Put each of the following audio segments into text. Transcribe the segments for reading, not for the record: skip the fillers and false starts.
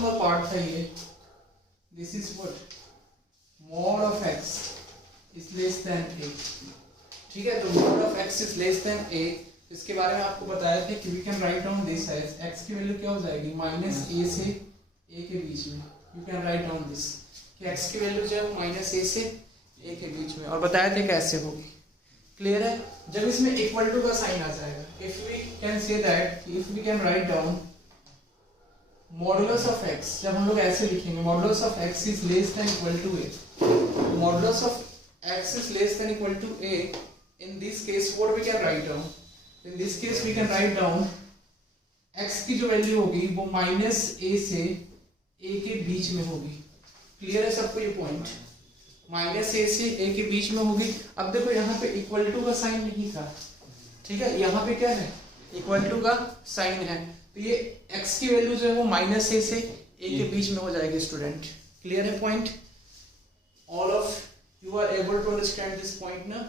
Number part था ये, this is what mod of x is less than a, ठीक है। तो mod of x is less than a, इसके बारे में आपको बताया था कि we can write down this as x की वैल्यू क्या हो जाएगी माइनस a से a के बीच में, you can write down this कि x की वैल्यू जो है माइनस a से a के बीच में, और बताया था कैसे होगी। क्लियर है। जब इसमें इक्वल टू का साइन आ जाएगा, if we can say that, if we can write down modulus of x, जब हम लोग ऐसे लिखेंगे modulus of x is less than equal to a, modulus of x is less than equal to a, in this case what we can write down, in this case we can write down x की जो value होगी वो minus a से a के बीच में होगी। Clear है सबको ये पॉइंट, माइनस a से a के बीच में होगी। अब देखो यहाँ पे इक्वल टू का साइन नहीं था, ठीक है, यहाँ पे क्या है इक्वल टू का साइन है, तो ये x की वैल्यू जो है वो माइनस a से a के बीच में हो जाएगी स्टूडेंट। क्लियर है point, all of you are able to understand this point ना?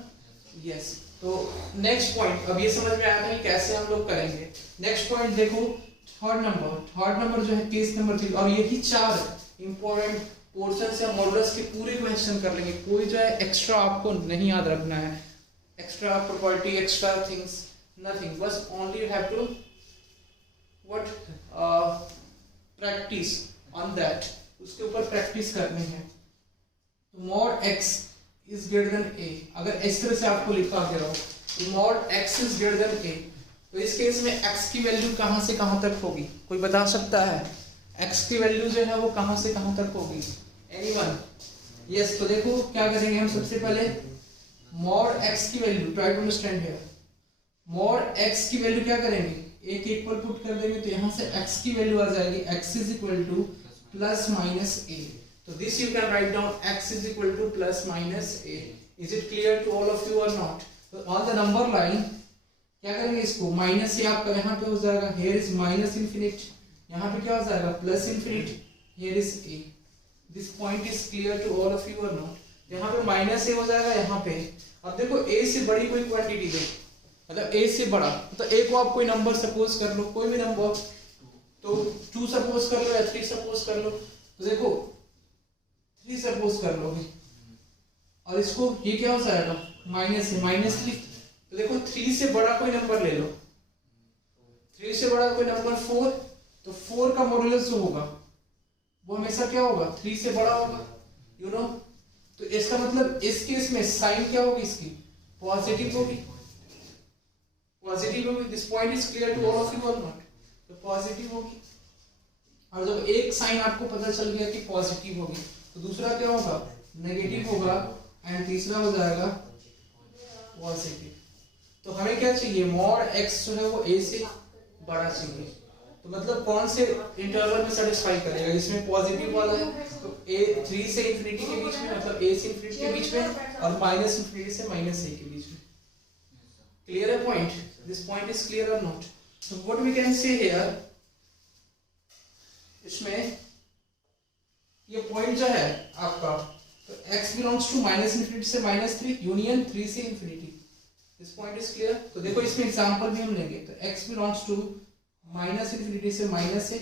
यस। तो नेक्स्ट पॉइंट, अब ये समझ में आया था कि कैसे हम लोग करेंगे। नेक्स्ट पॉइंट देखो, थर्ड नंबर जो है केस नंबर 3, और यही 4 इंपॉर्टेंट पोर्शन से हम मॉडुलस के पूरे क्वेश्चन कर लेंगे। कोई जो है एक्स्ट्रा आपको नहीं याद रखना है, extra property, extra things, nothing, बस only you have to what practice on that, उसके ऊपर प्रैक्टिस करनी है। तो mod x is greater than a, अगर इस तरह से आपको लिखा गया हो तो mod x is greater than a, तो इस केस में x की वैल्यू कहां से कहां तक होगी, कोई बता सकता है? x की वैल्यू जो है वो कहां से कहां तक होगी? एनीवन? यस। तो देखो क्या करेंगे हम, सबसे पहले mod x की value, try to understand here, mod x की वैल्यू क्या करेंगे, एक इक्वल पुट कर देंगे, तो यहाँ से x की वैल्यू आ जाएगी x is equal to plus minus a, तो this you can write down x is equal to plus minus a। Is it clear to all of you और नॉट? तो ऑन द नंबर लाइन क्या करेंगे, इसको minus से आपका यहाँ पे हो जाएगा, हियर इज माइनस इनफिनिट, यहाँ पे क्या हो जाएगा plus infinite, here is a। This point is clear to all of you और नॉट? यहाँ पे माइनस a हो जाएगा यहाँ पे। अब देखो a से बड़ी कोई क्वांटिटी दे, मतलब a से बड़ा, तो a को आप कोई नंबर सपोज कर लो, कोई भी नंबर, तो 2 सपोज कर लो या 3 सपोज कर लो, तो देखो 3 सपोज कर लोगे, और इसको ये क्या हो जाएगा -3, तो देखो 3 से बड़ा कोई नंबर ले लो, 3 से बड़ा कोई नंबर 4, तो 4 का मॉडुलस जो होगा वो हमेशा क्या होगा 3 से बड़ा होगा, यू नो। तो इसका मतलब इस केस में साइन क्या होगी, इसकी पॉजिटिव होगी, पॉजिटिव होगी। This point is clear to all of you और नॉट? तो पॉजिटिव होगी, और जब एक साइन आपको पता चल गया कि पॉजिटिव होगी, तो दूसरा क्या होगा नेगेटिव होगा, एंड तीसरा हो जाएगा पॉजिटिव। तो हमें क्या चाहिए, मॉड x जो है वो a से बड़ा चाहिए, तो मतलब कौन से इंटरवल में सेटिस्फाई करेगा, इसमें पॉजिटिव वाला है, तो a 3 से इंफिनिटी के बीच में, मतलब a से इंफिनिटी के बीच में, और माइनस इंफिनिटी से माइनस a के बीच में। Clear a point? This point is clear or not? So what we can say here, इसमें ये पॉइंट जो है आपका, तो x belongs to minus infinity से -3 यूनियन 3 से infinity. This point is clear? तो देखो इसमें एग्जांपल भी हम लेंगे, तो x belongs to minus infinity से -a।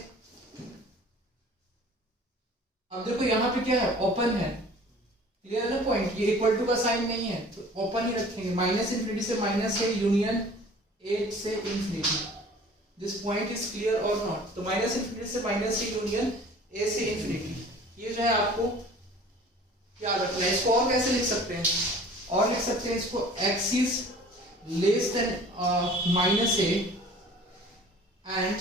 अब देखो यहाँ पे क्या है, ओपन है। क्लियर है ना पॉइंट, ये इक्वल टू का साइन नहीं है, तो ओपन ही रखेंगे, माइनस इंफिनिटी से -a यूनियन 8 से infinity. This point is clear or not? तो माइनस इंफिनिटी से -a यूनियन a से इंफिनिटी, ये जो है आपको याद रखना है। इसको और कैसे लिख सकते हैं, और लिख सकते हैं इसको x is less then -a and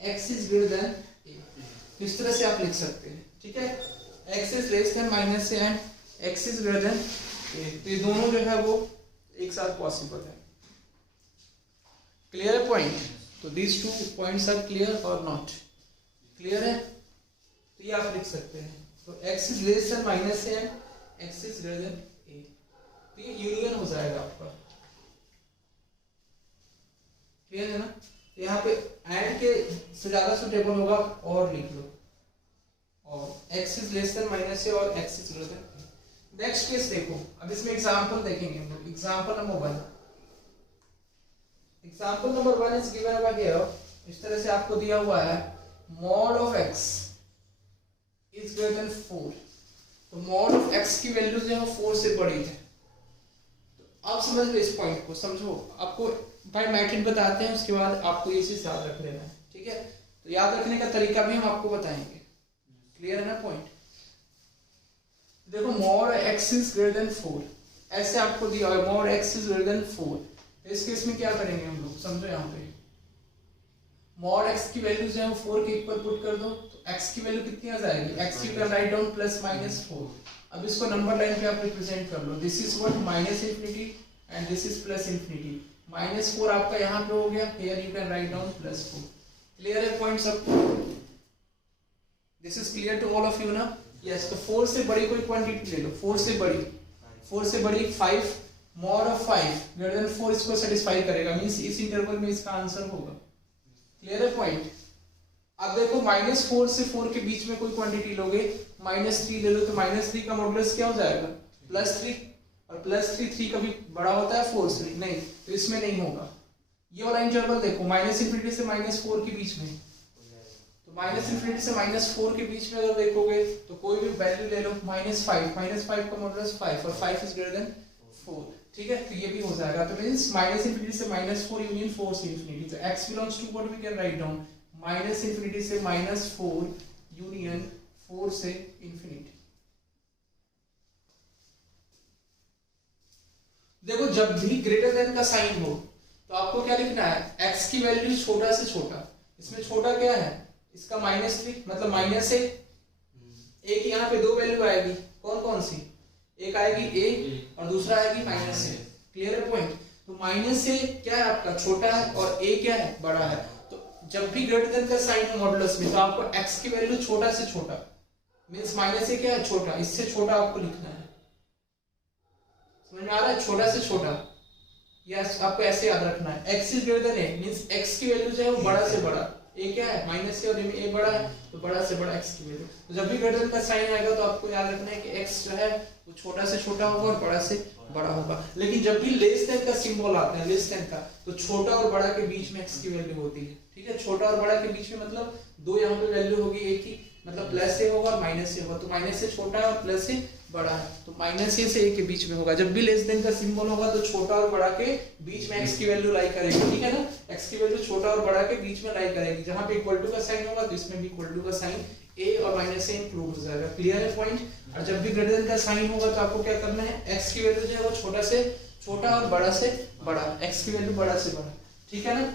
x is greater then a, इस तरह से आप लिख सकते हैं, ठीक है। x is less then -a and x is greater then a, तो ये दोनों जो है वो एक साथ पॉसिबल है। क्लियर है पॉइंट? तो these 2 points are clear or not? Clear है, तो ये आप लिख सकते हैं। तो x is less then -a and x is greater then a, तो ये यूनियन हो जाएगा आपका। क्लियर है ना? तो यहाँ पे एंड के से ज्यादा सुटेबल होगा और लिख लो, और x is less then -a और x is greater then a। Next case देखो, अब इसमें एग्जांपल देखेंगे हम लोग। Example number 1, example number 1 is given over here. इस तरह से आपको दिया हुआ है mod of x is greater than 4, तो मॉड ऑफ x की वैल्यू जो है वो 4 से बड़ी है। तो आप समझ लो इस पॉइंट को, समझो। आपको भाई मैट्रिक बताते हैं, उसके बाद आपको ये चीज याद रख लेना है, ठीक है। तो याद रखने का तरीका भी हम आपको बताएंगे। क्लियर है ना पॉइंट? देखो mod x is greater than 4 ऐसे आपको दिया है, mod x is greater than 4। तो इस केस में क्या करेंगे हम लोग, समझो यहाँ पे मॉड x की वैल्यू जो है वो 4 के इक्वल पुट कर दो, तो x की वैल्यू कितनी आ जाएगी, x you can write down plus minus 4। अब इसको नंबर लाइन पे आप रिप्रेजेंट कर लो, this is what minus infinity and this is plus infinity. -4 आपका यहाँ पे हो गया, here you can write down +4। Clear है पॉइंट सबको? This is clear to all of you ना? यस। तो 4 से बड़ी कोई क्वांटिटी ले लो, 4 से बड़ी 5, मॉड ऑफ 5 ग्रेटर देन 4 इसको सेटिस्फाई करेगा, मींस इस इंटरवल में इसका आंसर होगा। क्लियर है पॉइंट? अब देखो -4 से 4 के बीच में कोई क्वांटिटी लोगे, -3 ले लो, तो -3 का मॉडुलस क्या हो जाएगा, +3, और +3 3 कभी बड़ा होता है 4 से? नहीं, तो इसमें नहीं होगा। ये वाला इंटरवल देखो -∞ से -4 के बीच में, तो -∞ से -4 के बीच में अगर देखोगे तो कोई भी वैल्यू ले लो, -5 का मॉडुलस 5 और 5 इज ग्रेटर देन 4, ठीक है। तो ये भी हो जाएगा, तो मींस -∞ से -4 यूनियन 4 से इंफिनिटी, तो x belongs to what we can write down, -∞ से -4 यूनियन 4 से इंफिनिटी। देखो जब भी ग्रेटर देन का साइन हो तो आपको क्या लिखना है, x की वैल्यू छोटा से छोटा, इसमें छोटा क्या है, इसका -3 मतलब -a, a की यहाँ पे दो वैल्यू आएगी, कौन कौन सी, एक आएगी a और दूसरा आएगी -a। क्लियर है पॉइंट? तो -a क्या है आपका, छोटा है, और a क्या है, बड़ा है। तो जब भी ग्रेटर देन का साइन हो मॉडुलस में, तो आपको x की वैल्यू छोटा से छोटा, मींस -a क्या है, छोटा, इससे छोटा आपको लिखना है। समझ में आ रहा है? छोटा से छोटा, यस। आपको ऐसे याद रखना है, x is greater then a, means x की वैल्यू जो है वो बड़ा से बड़ा, a क्या है -a और a बड़ा है, तो बड़ा से बड़ा x की वैल्यू। तो जब भी ग्रेटर देन का साइन आएगा तो आपको याद रखना है कि x जो है वो छोटा से छोटा होगा और बड़ा से बड़ा होगा। लेकिन जब भी लेस देन का सिंबल आता है, लेस देन का, तो छोटा और बड़ा के बीच में x की वैल्यू होती है, ठीक है। छोटा और बड़ा के बीच में मतलब दो यहाँ पे वैल्यू होगी एक ही, मतलब +a होगा और -a होगा, तो -a छोटा है और +a बड़ा है, तो -a से a के बीच में होगा। जब भी लेस देन का सिंबल होगा तो छोटा और बड़ा के बीच में x की वैल्यू लाई करेगी, ठीक है ना। x की वैल्यू छोटा और बड़ा के बीच में लाई करेगी, जहां पे इक्वल टू का साइन होगा तो इसमें भी इक्वल टू का साइन a और -a इंक्लूड हो जाएगा। क्लियर है पॉइंट? और जब भी ग्रेटर देन का साइन होगा तो आपको क्या करना है, x की वैल्यू जो है वो छोटा से छोटा और बड़ा से बड़ा, x की वैल्यू बड़ा से बड़ा, ठीक है ना।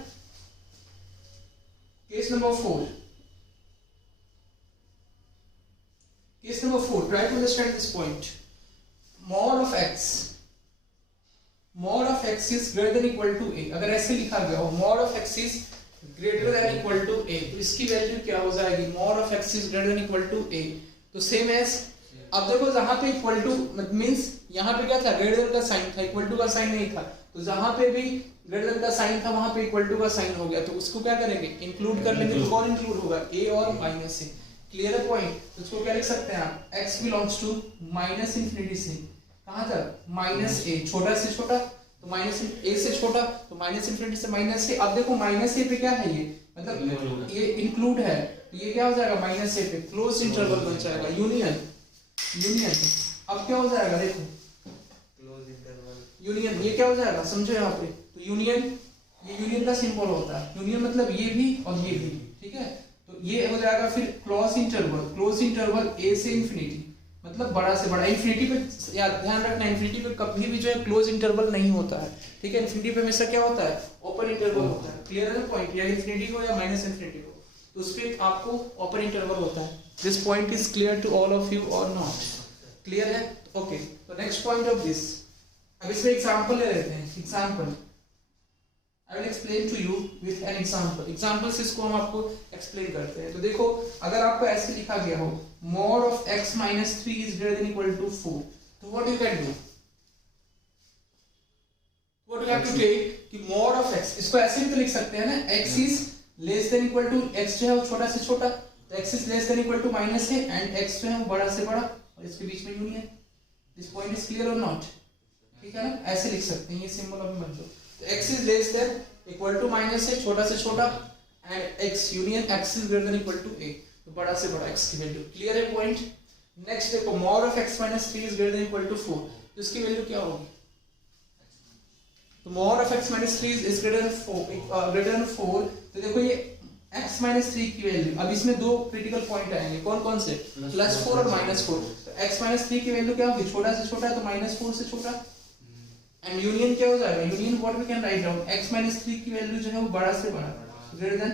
Case number 4, case number 4, try to understand this point. Mod of x is greater than equal to a, अगर ऐसे लिखा गया हो mod of x is greater than equal to a, तो इसकी वैल्यू क्या हो जाएगी, mod of x is greater than equal to a, तो सेम एज, अब देखो जहां पे इक्वल टू मींस यहाँ पे क्या था, ग्रेटर देन का साइन था, इक्वल टू का साइन नहीं था, तो जहां पे भी ग्रेटर देन का साइन था वहां पे इक्वल टू का साइन हो गया, तो उसको क्या करेंगे, इंक्लूड कर लेंगे। तो कौन इंक्लूड होगा, a और -a। क्लियर है पॉइंट? तो इसको क्या लिख सकते हैं आप, x बिलोंग्स टू -∞ से कहां तक, -a, छोटा से छोटा, तो -a से छोटा, तो -∞ से -a। अब देखो -a पे क्या है, ये मतलब ये इंक्लूड है, तो ये क्या हो जाएगा, -a पे क्लोज इंटरवल बन जाएगा, यूनियन। अब क्या हो जाएगा, देखो क्लोज इंटरवल यूनियन, ये क्या हो जाएगा, समझो यहाँ पे, तो यूनियन, ये यूनियन का सिंबल होता है, यूनियन मतलब ये भी और ये भी, ठीक है। तो ये हो जाएगा फिर क्लोज इंटरवल a से इंफिनिटी, मतलब बड़ा से बड़ा। इंफिनिटी पे याद ध्यान रखना, इंफिनिटी पे कभी भी जो है क्लोज इंटरवल नहीं होता है, ठीक है। इंफिनिटी पे हमेशा क्या होता है, ओपन इंटरवल होता है। क्लियर है ना पॉइंट? या इंफिनिटी हो या -∞ हो, तो उस पे आपको ओपन इंटरवल होता है। This point is clear to all of you और नॉट? क्लियर है? ओके, तो नेक्स्ट पॉइंट ऑफ दिस, अब इसमें एग्जांपल ले लेते हैं। Example I will explain to you with an example. Examples इसको हम आपको explain करते हैं। तो देखो अगर आपको ऐसे लिखा गया हो mod of x minus 3 is greater than equal to 4, तो what you can do? What you have to take कि mod of x, इसको ऐसे भी तो लिख सकते हैं ना, x is less than equal to, x जो है वो छोटा से छोटा, तो x is less than equal to -a and x जो है वो बड़ा से बड़ा और इसके बीच में union. This point is clear or not? ठीक है ना, ऐसे लिख सकते हैं, ये सिंबल अभी मत दो। तो x is less than equal to -a, छोटा से छोटा, and x union x is greater than equal to a, तो बड़ा से बड़ा x की वैल्यू। क्लियर है पॉइंट? नेक्स्ट देखो mod of x minus 3 is greater than equal to 4, तो इसकी वैल्यू क्या होगी? तो mod of x minus 3 is greater than 4, तो देखो ये x माइनस 3 की वैल्यू, अब इसमें दो क्रिटिकल पॉइंट आएंगे, कौन कौन से? प्लस 4 और माइनस 4। तो x माइनस 3 की वैल्यू क्या होगी? छोटा से छोटा है तो माइनस 4 से छोटा, एंड यूनियन क्या हो जाएगा? Union what we can write down, x minus 3 की वैल्यू जो है वो बड़ा से बड़ा, greater than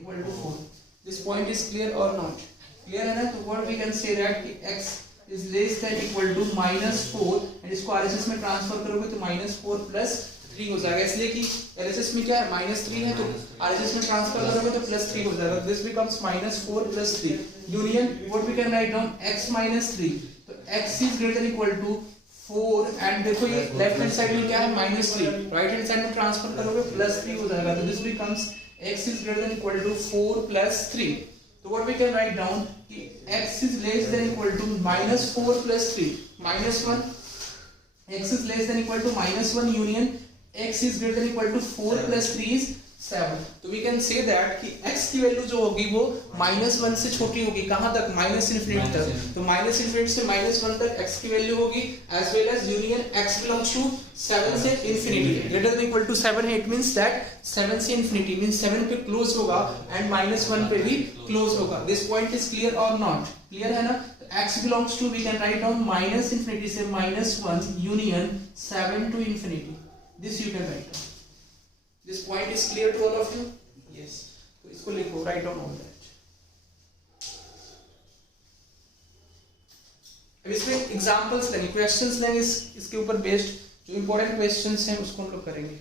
equal to 4। This point is clear or not? Clear है ना? तो what we can say that कि x is less than equal to -4, and इसको RHS में ट्रांसफर करोगे तो -4 प्लस 3 हो जाएगा, इसलिए कि LHS में क्या है? -3 है, तो RHS में ट्रांसफर करोगे तो +3 हो जाएगा। This becomes -4 + 3 union what we can write down, x - 3, तो x is greater than equal to 4, and देखो ये लेफ्ट हैंड साइड में क्या है? -3, राइट हैंड साइड में ट्रांसफर करोगे +3 हो जाएगा, तो this becomes x is greater than equal to 4 + 3। तो what we can write down कि x is less than equal to -4 + 3 -1, x is less than equal to -1 union x is greater than equal to 4 plus 3 is 7, तो we can say that कि x की value जो होगी वो -1 से छोटी होगी, कहाँ तक? -∞ तक, तो -∞ से -1 तक x की वैल्यू होगी, as well as union x belongs to 7 से infinity, greater than equal to 7 है, it means that 7 से infinity means 7 पे close होगा and -1 पे भी close होगा। this point is clear or not? clear है ना? x belongs to we can write down -∞ से -1 union 7 to infinity, this you can write down. This point is clear to all of you? Yes. तो इसको लिखो, write down all that. अब इसमें examples लेंगे, questions लेंगे, इसके ऊपर बेस्ड जो इंपॉर्टेंट क्वेश्चंस हैं उसको हम लोग करेंगे।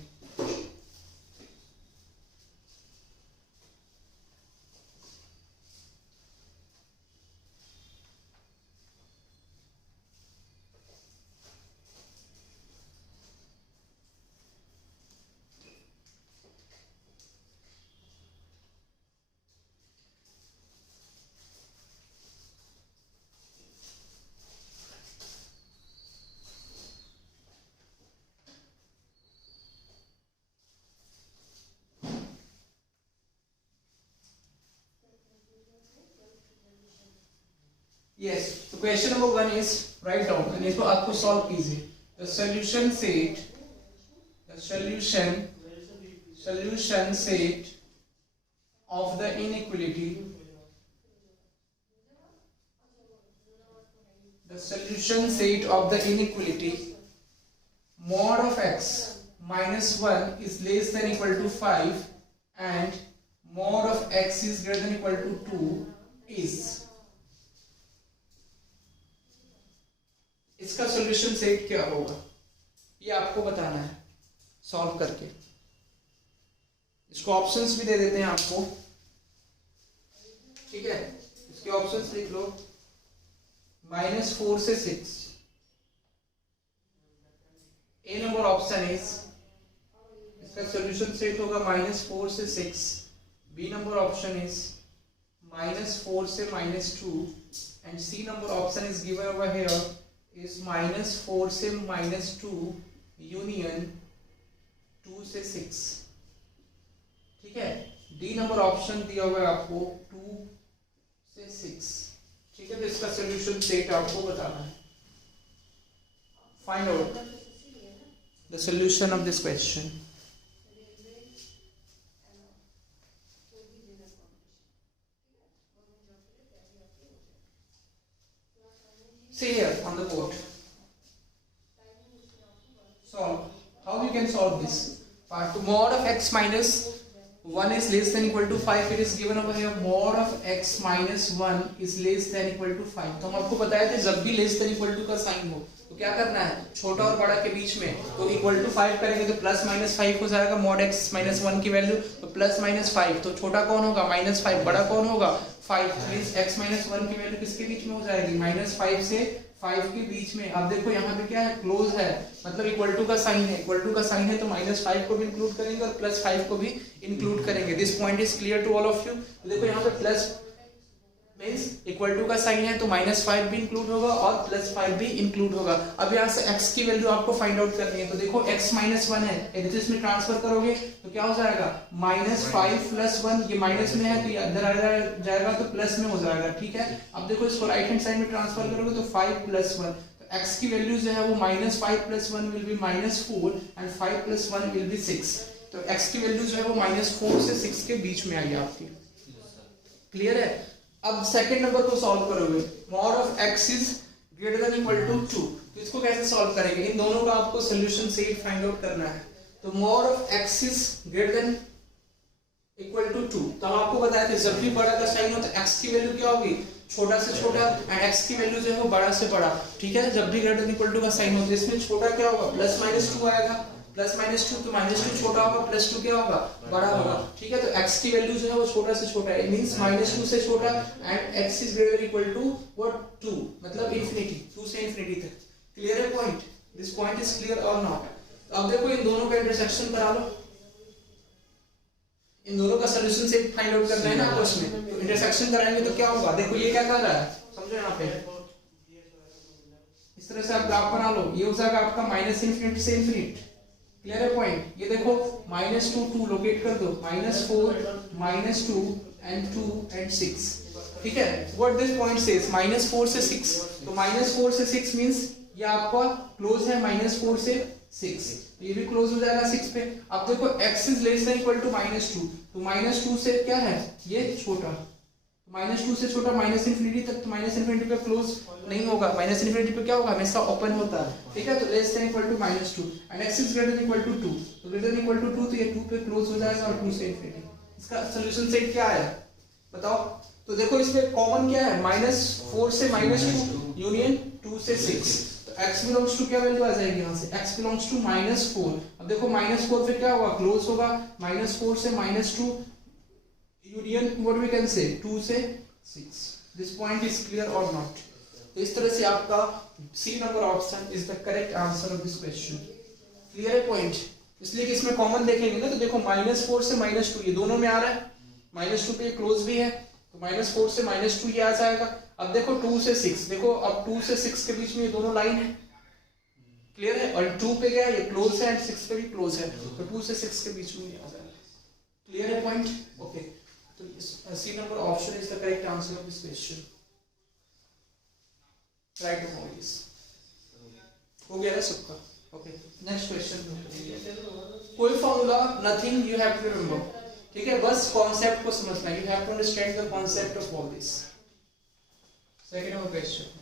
Yes, so question number 1 is write down, and इसको आपको solve कीजिए। The solution set of the inequality, mod of x minus 1 is less than equal to 5 and mod of x is greater than equal to 2 is, इसका solution set क्या होगा ये आपको बताना है सॉल्व करके। इसको ऑप्शंस भी दे देते हैं आपको, ठीक है? इसके ऑप्शंस लिख लो, -4 से 6, ए नंबर ऑप्शन इज, इसका सॉल्यूशन सेट होगा -4 से 6, बी नंबर ऑप्शन इज -4 से -2, and C number option is given over here is -4 से -2 यूनियन 2 से 6, ठीक है? डी नंबर ऑप्शन दिया हुआ है आपको 2 से 6, ठीक है? तो इसका सॉल्यूशन सेट आपको बताना है। Find out the solution of this question. See here on the board. Solve. How we can solve this? Part mod of x minus 1 is less than equal to 5. It is given over here. Mod of x minus 1 is less than equal to 5. तो हम आपको बताया था जब भी less than equal to का sign हो तो क्या करना है? छोटा और बड़ा के बीच में तो इक्वल टू 5 करेंगे तो +-5 हो जाएगा। mod x minus 1 की वैल्यू तो +-5, तो छोटा कौन होगा? -5, बड़ा कौन होगा? 5, मींस x minus 1 की वैल्यू किसके बीच में हो जाएगी? -5 से 5 के बीच में। अब देखो यहाँ पे क्या है? क्लोज है, मतलब इक्वल टू का साइन है, इक्वल टू का साइन है तो -5 को भी इंक्लूड करेंगे और +5 को भी इंक्लूड करेंगे। This point is clear to all of you. देखो यहाँ पे मीन्स इक्वल टू का साइन है तो -5 भी इंक्लूड होगा और +5 भी इंक्लूड होगा। अब यहाँ से x की वैल्यू आपको फाइंड आउट करनी है, तो देखो x -1 है, यदि इसमें ट्रांसफर करोगे तो क्या हो जाएगा, -5 + 1, ये माइनस में है तो ये अंदर आ जाएगा तो प्लस में हो जाएगा, ठीक है। अब देखो इसको राइट हैंड साइड में ट्रांसफर करोगे तो 5 + 1, तो x की वैल्यू जो है वो -5 + 1 will be -4 and 5 + 1 will be 6, तो x की वैल्यू जो है वो -4 से 6 के बीच में आई आपकी। क्लियर है। अब सेकंड नंबर को सॉल्व करोगे, mod of x is greater than equal to 2, तो इसको कैसे सॉल्व करेंगे, इन दोनों का आपको सॉल्यूशन से फाइंड आउट करना है। तो mod of x is greater than equal to 2, तो हम आपको बताया था जब भी बड़ा का साइन हो तो x की वैल्यू क्या होगी, छोटा से छोटा, एंड x की वैल्यू जो है वो बड़ा से बड़ा, ठीक है। जब भी ग्रेटर देन इक्वल टू का साइन हो तो इसमें छोटा क्या होगा, +-2 आएगा, +-2 तो -2 छोटा होगा, +2 क्या होगा, बड़ा होगा, ठीक है। तो x की वैल्यू जो है वो छोटा से छोटा है, मींस -2 से छोटा, and x is greater equal to what, 2, मतलब इंफिनिटी, 2 से इंफिनिटी तक। क्लियर है point, this point is clear or not. अब देखो इन दोनों का इंटरसेक्शन करा लो, इन दोनों का सॉल्यूशन से फाइंड आउट करना है ना आपको इसमें, तो इंटरसेक्शन कराएंगे तो क्या होगा, देखो ये क्या कर रहा है, समझो यहाँ पे इस तरह से आप ग्राफ बना लो, ये हो जाएगा आपका -∞ से ∞। क्लियर है पॉइंट, ये देखो -2 2 लोकेट कर दो, -4 -2 एंड 2 एंड 6, ठीक है। व्हाट दिस पॉइंट सेज, -4 से 6, तो -4 से 6 मींस ये आपका क्लोज है -4 से 6, ये भी क्लोज हो जाएगा 6 पे। अब देखो x is less than equal to -2, तो -2 से क्या है, ये छोटा, -2 से छोटा -∞ तक, तो -∞ पे क्लोज नहीं होगा, -∞ पे क्या होगा, हमेशा ओपन होता है, ठीक है। तो less than equal to -2 and x is greater than equal to 2, तो ग्रेटर देन इक्वल टू 2 तो ये 2 पे क्लोज हो जाएगा और 2 से इंफिनिटी। इसका सॉल्यूशन सेट क्या है बताओ, तो देखो इसमें कॉमन क्या है, -4 से -2 यूनियन 2 से 6, तो x बिलोंग्स टू क्या वैल्यू आ जाएगी यहाँ से, x बिलोंग्स टू -4। अब देखो -4 पे क्या होगा, क्लोज होगा, -4 से -2 यूनियन व्हाट वी कैन से 2 से 6। This point is clear or not. तो इस तरह से आपका C number option is the correct answer of this question. Clear है पॉइंट, इसलिए कि इसमें कॉमन देखेंगे ना, तो देखो -4 से -2 ये दोनों में आ रहा है, -2 पे क्लोज भी है, तो -4 से -2 ये आ जाएगा। अब देखो 2 से 6, देखो अब 2 से 6 के बीच में ये दोनों लाइन है, क्लियर है, और 2 पे क्या है, ये क्लोज है, एंड 6 पे भी क्लोज है, तो 2 से 6 के बीच में ये आ जाएगा। क्लियर है पॉइंट, ओके। तो C number option is the correct answer of this question. Right of all this हो गया ना सबका, ओके। नेक्स्ट क्वेश्चन, कोई formula nothing, you have to remember, ठीक है, बस कॉन्सेप्ट को समझना, you have to understand the concept of all this. Second number question,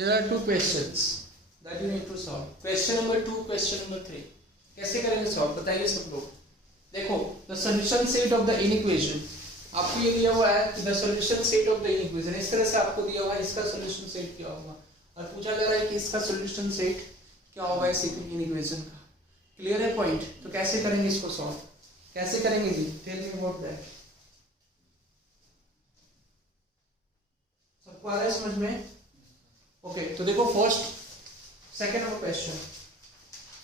There are two questions that you need to solve. Question number 2, question number 3. कैसे करेंगे solve बताइए सब लोग। देखो the solution set of the inequation आपको ये दिया हुआ है कि the solution set of the inequation, इस तरह से आपको दिया हुआ है इसका solution set क्या होगा और पूछा जा रहा है कि इसका solution set क्या होगा इस इक्वेशन का। क्लियर है पॉइंट? तो कैसे करेंगे इसको सॉल्व, कैसे करेंगे जी, टेल मी अबाउट दैट। सबको आ रहा है समझ में? ओके तो देखो फर्स्ट सेकंड नंबर क्वेश्चन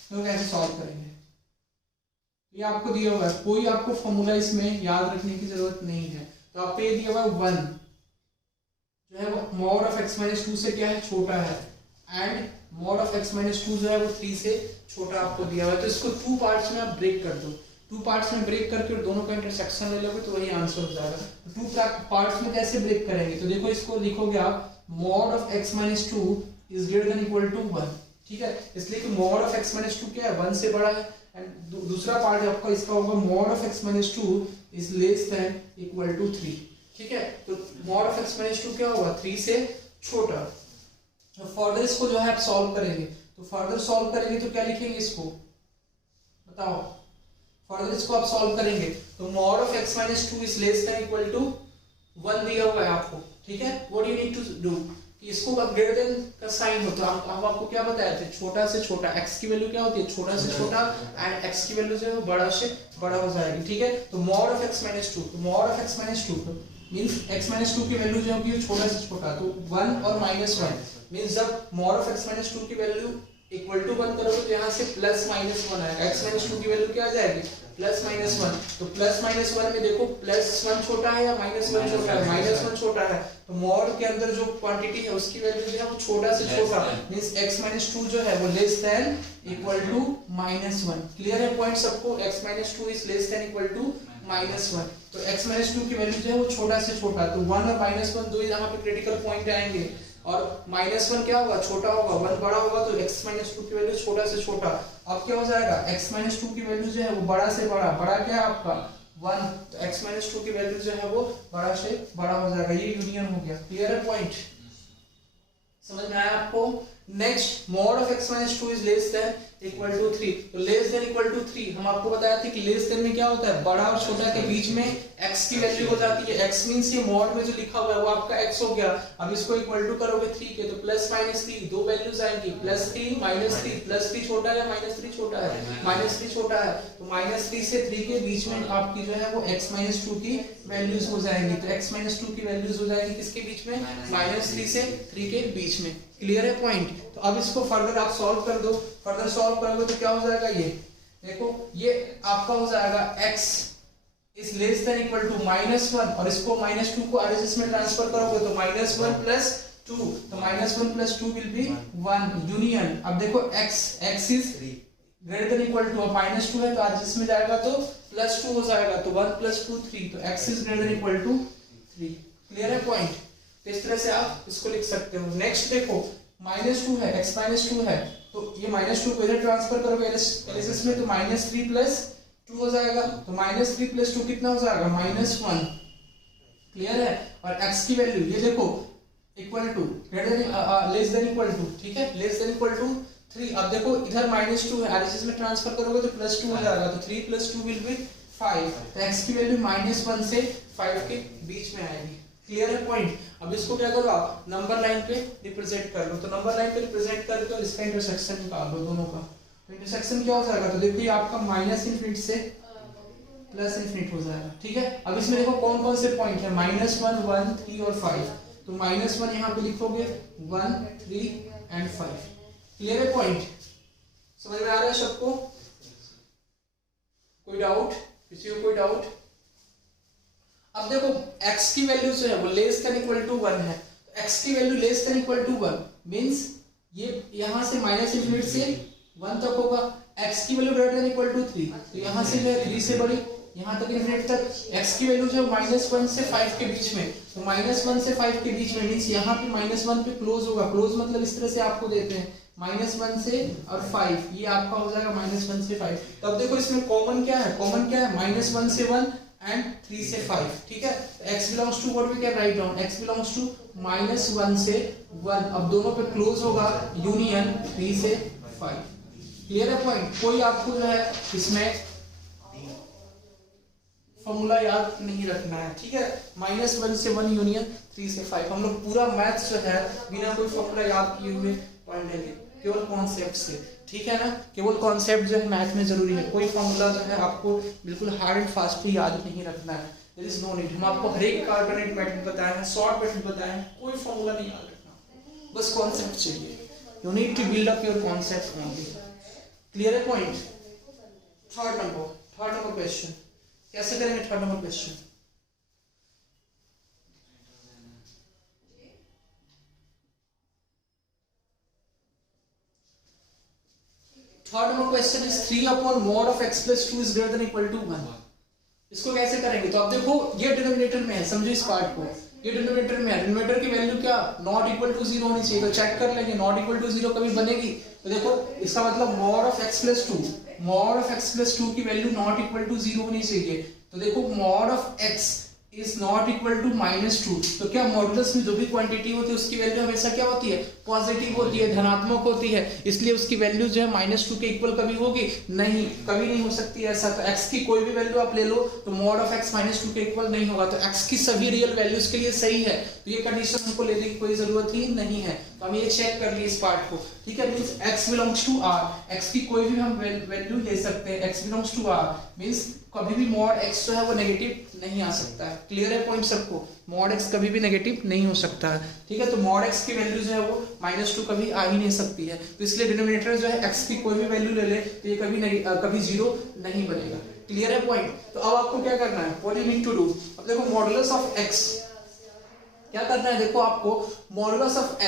तो कैसे सॉल्व करेंगे। ये आपको दिया हुआ है, कोई आपको फॉर्मूला इसमें याद रखने की जरूरत नहीं है। तो आपको ये दिया हुआ है 1 जो है वो mod ऑफ x माइनस 2 से क्या है छोटा है, and mod of x minus 2 जो है वो 3 से छोटा आपको दिया हुआ है। तो इसको 2 पार्ट्स में आप ब्रेक कर दो, 2 पार्ट्स में ब्रेक करके और दोनों का इंटरसेक्शन ले लोगे तो वही आंसर हो जाएगा। 2 पार्ट्स में कैसे ब्रेक करेंगे, तो देखो इसको लिखोगे आप mod of x minus 2 is greater than equal to 1, ठीक है, इसलिए कि mod ऑफ x माइनस 2 क्या है 1 से बड़ा है, एंड दूसरा पार्ट आपका इसका होगा mod of x minus 2 is less than equal to 3, ठीक है। तो mod ऑफ x माइनस 2 क्या होगा 3 से छोटा। तो फर्दर इसको जो है आप सॉल्व करेंगे, तो फर्दर सॉल्व करेंगे तो क्या लिखेंगे इसको बताओ। फर्दर इसको आप सॉल्व करेंगे तो mod of x minus 2 is less than equal to 1 दिया हुआ है आपको, ठीक है। What you need to do कि इसको अब ग्रेटर देन का साइन हो तो हम आपको क्या बताए थे, छोटा से छोटा, x की वैल्यू क्या होती है छोटा से छोटा, एंड x की वैल्यू जो है बड़ा से बड़ा हो जाएगी, ठीक है। तो mod ऑफ x माइनस 2, तो mod of x minus 2 means x minus 2 की वैल्यू जो होगी छोटा से छोटा, तो 1 और -1 मींस जब mod ऑफ x माइनस 2 की वैल्यू इक्वल टू 1 करोगे तो यहाँ से प्लस माइनस 1 आएगा, x माइनस 2 की वैल्यू क्या आ जाएगी प्लस माइनस 1। तो प्लस माइनस 1 में देखो प्लस 1 छोटा है या माइनस 1 छोटा है, माइनस 1 छोटा है, तो mod के अंदर जो क्वांटिटी है उसकी वैल्यू जो है वो छोटा से छोटा मींस x माइनस 2 जो है वो less than equal to -1। Clear है पॉइंट सबको, x minus 2 is less than equal to -1। तो x माइनस 2 की वैल्यू जो है वो छोटा से छोटा, तो 1 और -1 दो यहाँ पे क्रिटिकल पॉइंट आएंगे, और -1 क्या होगा छोटा होगा, 1 बड़ा होगा, तो x माइनस 2 की वैल्यू छोटा से छोटा। अब क्या हो जाएगा x माइनस 2 की वैल्यू जो है वो बड़ा से बड़ा, बड़ा क्या है आपका 1, तो x माइनस 2 की वैल्यू जो है वो बड़ा से बड़ा हो जाएगा, ये यूनियन हो गया। क्लियर है पॉइंट, समझ में आया आपको। Next mod of x minus 2 is less than equal to 3, तो लेस देन इक्वल टू 3 हम आपको बताया था कि लेस देन में क्या होता है बड़ा और छोटा के बीच में x की वैल्यू हो जाती है, x मींस ये mod में जो लिखा हुआ है वो आपका x हो गया। अब इसको इक्वल टू करोगे 3 के, तो प्लस माइनस 3 दो वैल्यूज आएंगी, +3 -3, +3 छोटा है या -3 छोटा है, -3 छोटा है, तो -3 से 3 के बीच में आपकी जो है वो x माइनस 2 की वैल्यूज हो जाएंगी। तो x माइनस 2 की वैल्यूज हो जाएगी किसके बीच में -3 से 3 के बीच में। क्लियर है पॉइंट। तो अब इसको फर्दर आप सॉल्व कर दो, फर्दर सॉल्व करोगे तो क्या हो जाएगा, ये देखो ये आपका हो जाएगा x is less than equal to -1, और इसको -2 को RHS में ट्रांसफर करोगे तो -1 प्लस 2, तो -1 प्लस 2 विल बी 1 यूनियन। अब देखो x is greater than equal to, अब -2 है तो RHS में जाएगा तो +2 हो जाएगा, तो 1 + 2 3, तो x is greater than equal to 3। Clear है पॉइंट। तो इस तरह से आप इसको लिख सकते हो। नेक्स्ट देखो -2 है, x -2 है, तो ये -2 को इधर ट्रांसफर करोगे LHS में तो -3 + 2 हो जाएगा, तो -3 + 2 कितना हो जाएगा -1। क्लियर है। और x की वैल्यू ये देखो equal to greater than less than equal to, ठीक है, लेस देन इक्वल टू 3। अब देखो इधर -2 है, RHS में ट्रांसफर करोगे तो +2 हो जाएगा, तो 3 + 2 विल बी 5, तो x की वैल्यू -1 से 5 के बीच में आएगी। क्लियर है पॉइंट। अब इसको क्या करो आप नंबर लाइन पे रिप्रेजेंट कर लो, तो नंबर लाइन पे रिप्रेजेंट करके और इसका इंटरसेक्शन निकाल लो दोनों का, तो इंटरसेक्शन क्या हो जाएगा, तो देखो ये आपका -∞ से +∞ हो जाएगा, ठीक है। अब इसमें देखो कौन कौन से पॉइंट है -1 1 3 और 5, तो -1 यहाँ पे लिखोगे 1 3 एंड 5। क्लियर है पॉइंट, समझ में आ रहा है सबको, कोई डाउट, किसी को कोई डाउट। अब देखो x की वैल्यू जो है वो लेस देन इक्वल टू 1 है, तो x की value less than equal to 1 means ये यहां से -∞ से 1 तक होगा, x की value greater than equal to 3, तो यहां से जो है 3 से बड़ी यहां तक इन्फिनिटी तक, x की वैल्यू जो है -1 से 5 के बीच में, तो -1 से 5 के बीच में मींस यहां पे -1 पे क्लोज होगा, क्लोज मतलब इस तरह से आपको देते हैं -1 से और 5, ये आपका हो जाएगा -1 से 5। तब देखो इसमें कॉमन क्या है, कॉमन क्या है -1 से 1 एंड 3 से 5, ठीक है। x belongs to what we can write down, x belongs to -1 से 1, अब दोनों पे क्लोज होगा यूनियन 3 से 5। क्लियर है पॉइंट? कोई आपको जो है इसमें फॉर्मूला याद नहीं रखना है, ठीक है। -1 से 1 यूनियन 3 से 5, हम लोग पूरा मैथ्स जो है बिना कोई फॉर्मूला याद किए हुए पढ़ लेंगे, केवल कॉन्सेप्ट से, ठीक है ना। केवल कॉन्सेप्ट जो है मैथ में जरूरी है, कोई फॉर्मूला जो है आपको बिल्कुल हार्ड एंड फास्ट भी याद नहीं रखना है, देयर इज नो नीड। हम आपको हर एक कार्बोनेट मेथड बताए हैं, शॉर्ट मेथड बताए हैं, कोई फॉर्मूला नहीं याद रखना, बस कॉन्सेप्ट चाहिए। You need to build up your concept only. Clear है पॉइंट? थर्ड नंबर क्वेश्चन कैसे करेंगे? Third number question, third number question is 3 upon mod of x plus 2 is greater than equal to 1। इसको कैसे करेंगे? तो अब देखो ये डिनोमिनेटर में है, समझो इस पार्ट को, ये डिनोमिनेटर में है, डिनोमिनेटर की वैल्यू क्या नॉट इक्वल टू 0 होनी चाहिए, तो चेक कर लेंगे नॉट इक्वल टू 0 कभी बनेगी, तो देखो इसका मतलब mod of x plus 2, mod of x plus 2 की वैल्यू नॉट इक्वल टू 0 होनी चाहिए, तो देखो mod of x is not equal to -2, तो क्या मॉडुलस में जो भी क्वांटिटी होती है उसकी वैल्यू हमेशा क्या होती है? पॉजिटिव होती है, धनात्मक होती है, इसलिए उसकी वैल्यू जो है -2 के इक्वल कभी होगी नहीं, कभी नहीं हो सकती ऐसा। तो x की कोई भी वैल्यू आप ले लो तो मॉड ऑफ x -2 के इक्वल नहीं होगा, तो x की सभी रियल वैल्यूज के लिए सही है, तो ये कंडीशन हमको लेने की कोई जरूरत ही नहीं है, तो हम ये चेक कर लिए इस पार्ट को, ठीक है। Means x belongs to r, x की कोई भी हम वैल्यू ले सकते हैं, x belongs to r means कभी भी मॉड x जो है वो नेगेटिव नहीं आ सकता है। क्लियर है पॉइंट सबको? मॉड x कभी भी नेगेटिव नहीं हो सकता है, ठीक है। तो मॉड x की वैल्यू जो है वो -2 कभी आ ही नहीं सकती है, तो इसलिए डिनोमिनेटर जो है x की कोई भी वैल्यू ले ले तो ये कभी 0 नहीं बनेगा। क्लियर है पॉइंट? तो अब आपको क्या करना है, what you need to do, अब देखो मॉडुलस ऑफ x क्या करना है, देखो आपको मॉडुलस ऑफ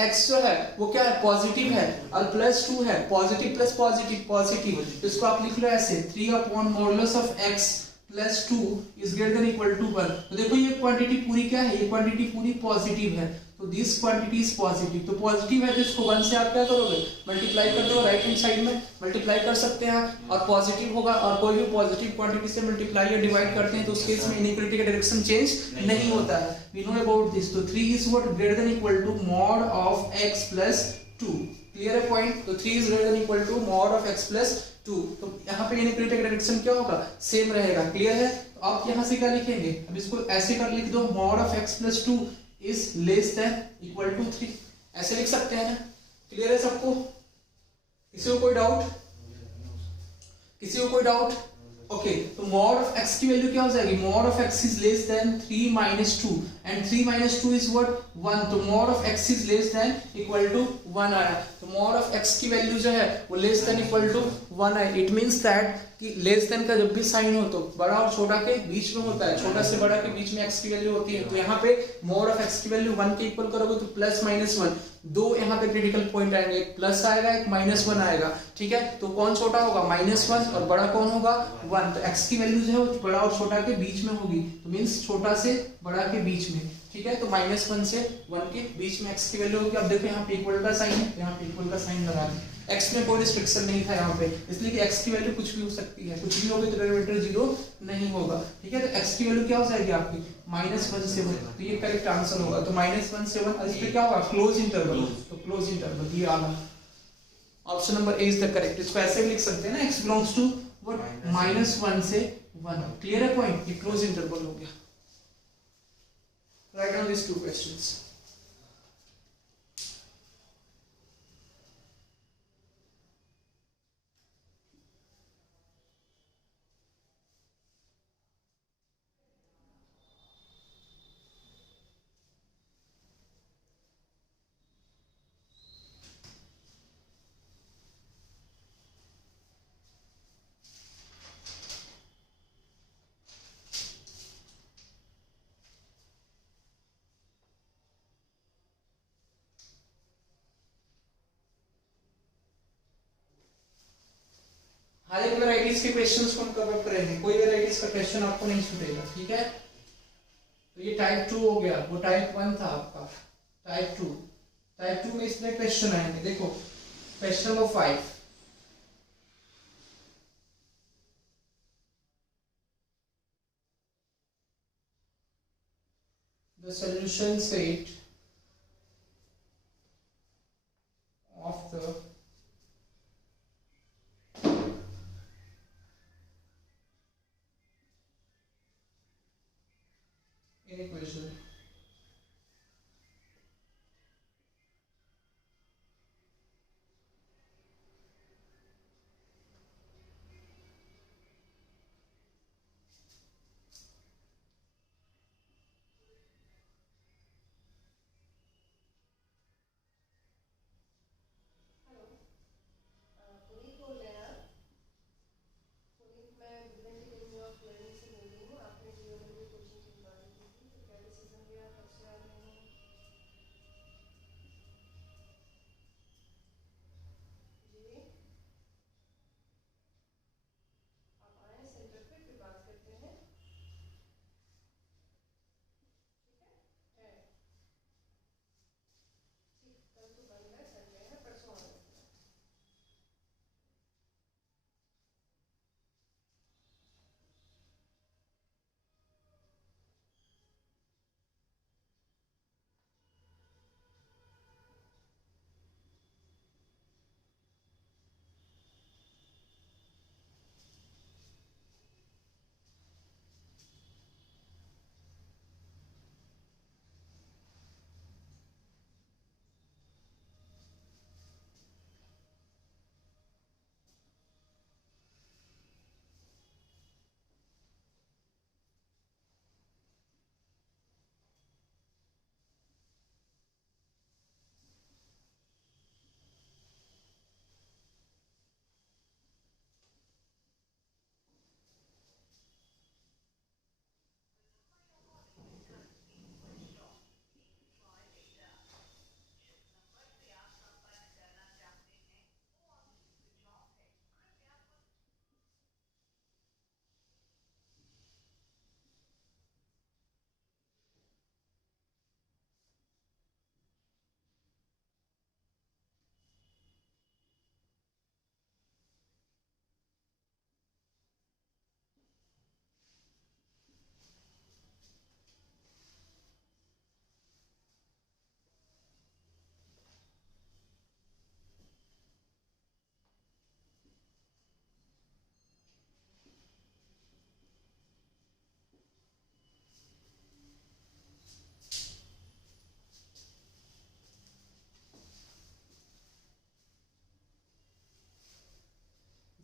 x जो है वो क्या है? पॉजिटिव है और +2 है, पॉजिटिव प्लस पॉजिटिव, तो इसको आप लिख लो ऐसे 3 upon modulus of x plus 2 is greater than equal to 1। तो देखो ये क्वांटिटी पूरी क्या है? ये क्वांटिटी पूरी पॉजिटिव है, तो दिस क्वांटिटी इज पॉजिटिव, तो पॉजिटिव है तो इसको 1 से आप क्या करोगे? मल्टीप्लाई कर दो, राइट हैंड साइड में मल्टीप्लाई कर सकते हैं, और पॉजिटिव होगा, और कोई भी पॉजिटिव क्वांटिटी से मल्टीप्लाई या डिवाइड करते हैं तो उस केस में इनइक्वालिटी का डायरेक्शन चेंज नहीं होता है, वी नो अबाउट दिस। तो 3 is what? Greater than equal to mod of x plus 2। Clear है पॉइंट? तो 3 is greater than equal to mod of x plus 2, तो यहाँ पे इनइक्वालिटी का डायरेक्शन क्या होगा? सेम रहेगा। क्लियर है? तो आप यहाँ से क्या लिखेंगे? अब इसको ऐसे कर लिख दो, mod of x plus 2 is less than equal to 3, ऐसे लिख सकते हैं ना। क्लियर है सबको? किसी को कोई डाउट? ओके, तो मॉड ऑफ x की वैल्यू क्या हो जाएगी? Mod of x is less than 3 - 2 and 3 - 2 is what? 1, तो mod of x is less than equal to 1 आया, तो मॉड ऑफ x की वैल्यू जो है वो लेस देन इक्वल टू 1 है। इट मींस दैट कि लेस देन का जब भी साइन हो तो बड़ा और छोटा के बीच में होता है, छोटा से बड़ा के बीच में x की वैल्यू होती है, तो यहाँ पे मॉड ऑफ x की वैल्यू 1 के इक्वल करोगे तो +-1 दो यहाँ पे क्रिटिकल पॉइंट आएंगे, एक प्लस आएगा एक -1 आएगा, ठीक है। तो कौन छोटा होगा? -1, और बड़ा कौन होगा? 1, तो x की वैल्यू जो है वो बड़ा और छोटा के बीच में होगी, तो मींस छोटा से बड़ा के बीच में, ठीक है। तो -1 से 1 के बीच में x की वैल्यू होगी। अब देखो यहाँ पे इक्वल का साइन है, यहाँ पे इक्वल का साइन लगा दें, x में कोई रिस्ट्रिक्शन नहीं था यहाँ पे, इसलिए कि x की वैल्यू कुछ भी हो सकती है, कुछ भी होगी तो डेरिवेटिव 0 नहीं होगा, ठीक है। तो x की वैल्यू क्या हो जाएगी आपकी? -1 से 1, तो ये करेक्ट आंसर होगा। तो -1 से 1, इस पे क्या होगा? क्लोज इंटरवल, तो क्लोज इंटरवल ये आना, option number A is the correct. इसको ऐसे भी लिख सकते हैं ना, x बिलोंग्स टू व्हाट? -1 से 1। क्लियर है पॉइंट? ये क्लोज इंटरवल हो गया। Write down this 2 questions. हर एक वैरायटीज के क्वेश्चंस को हम कवर करेंगे, कोई वैरायटीज का क्वेश्चन आपको नहीं छूटेगा, ठीक है। तो ये टाइप 2 हो गया, वो टाइप 1 था आपका, टाइप 2 में इसमें क्वेश्चन आएंगे। देखो question number 5, the solution set of the inequation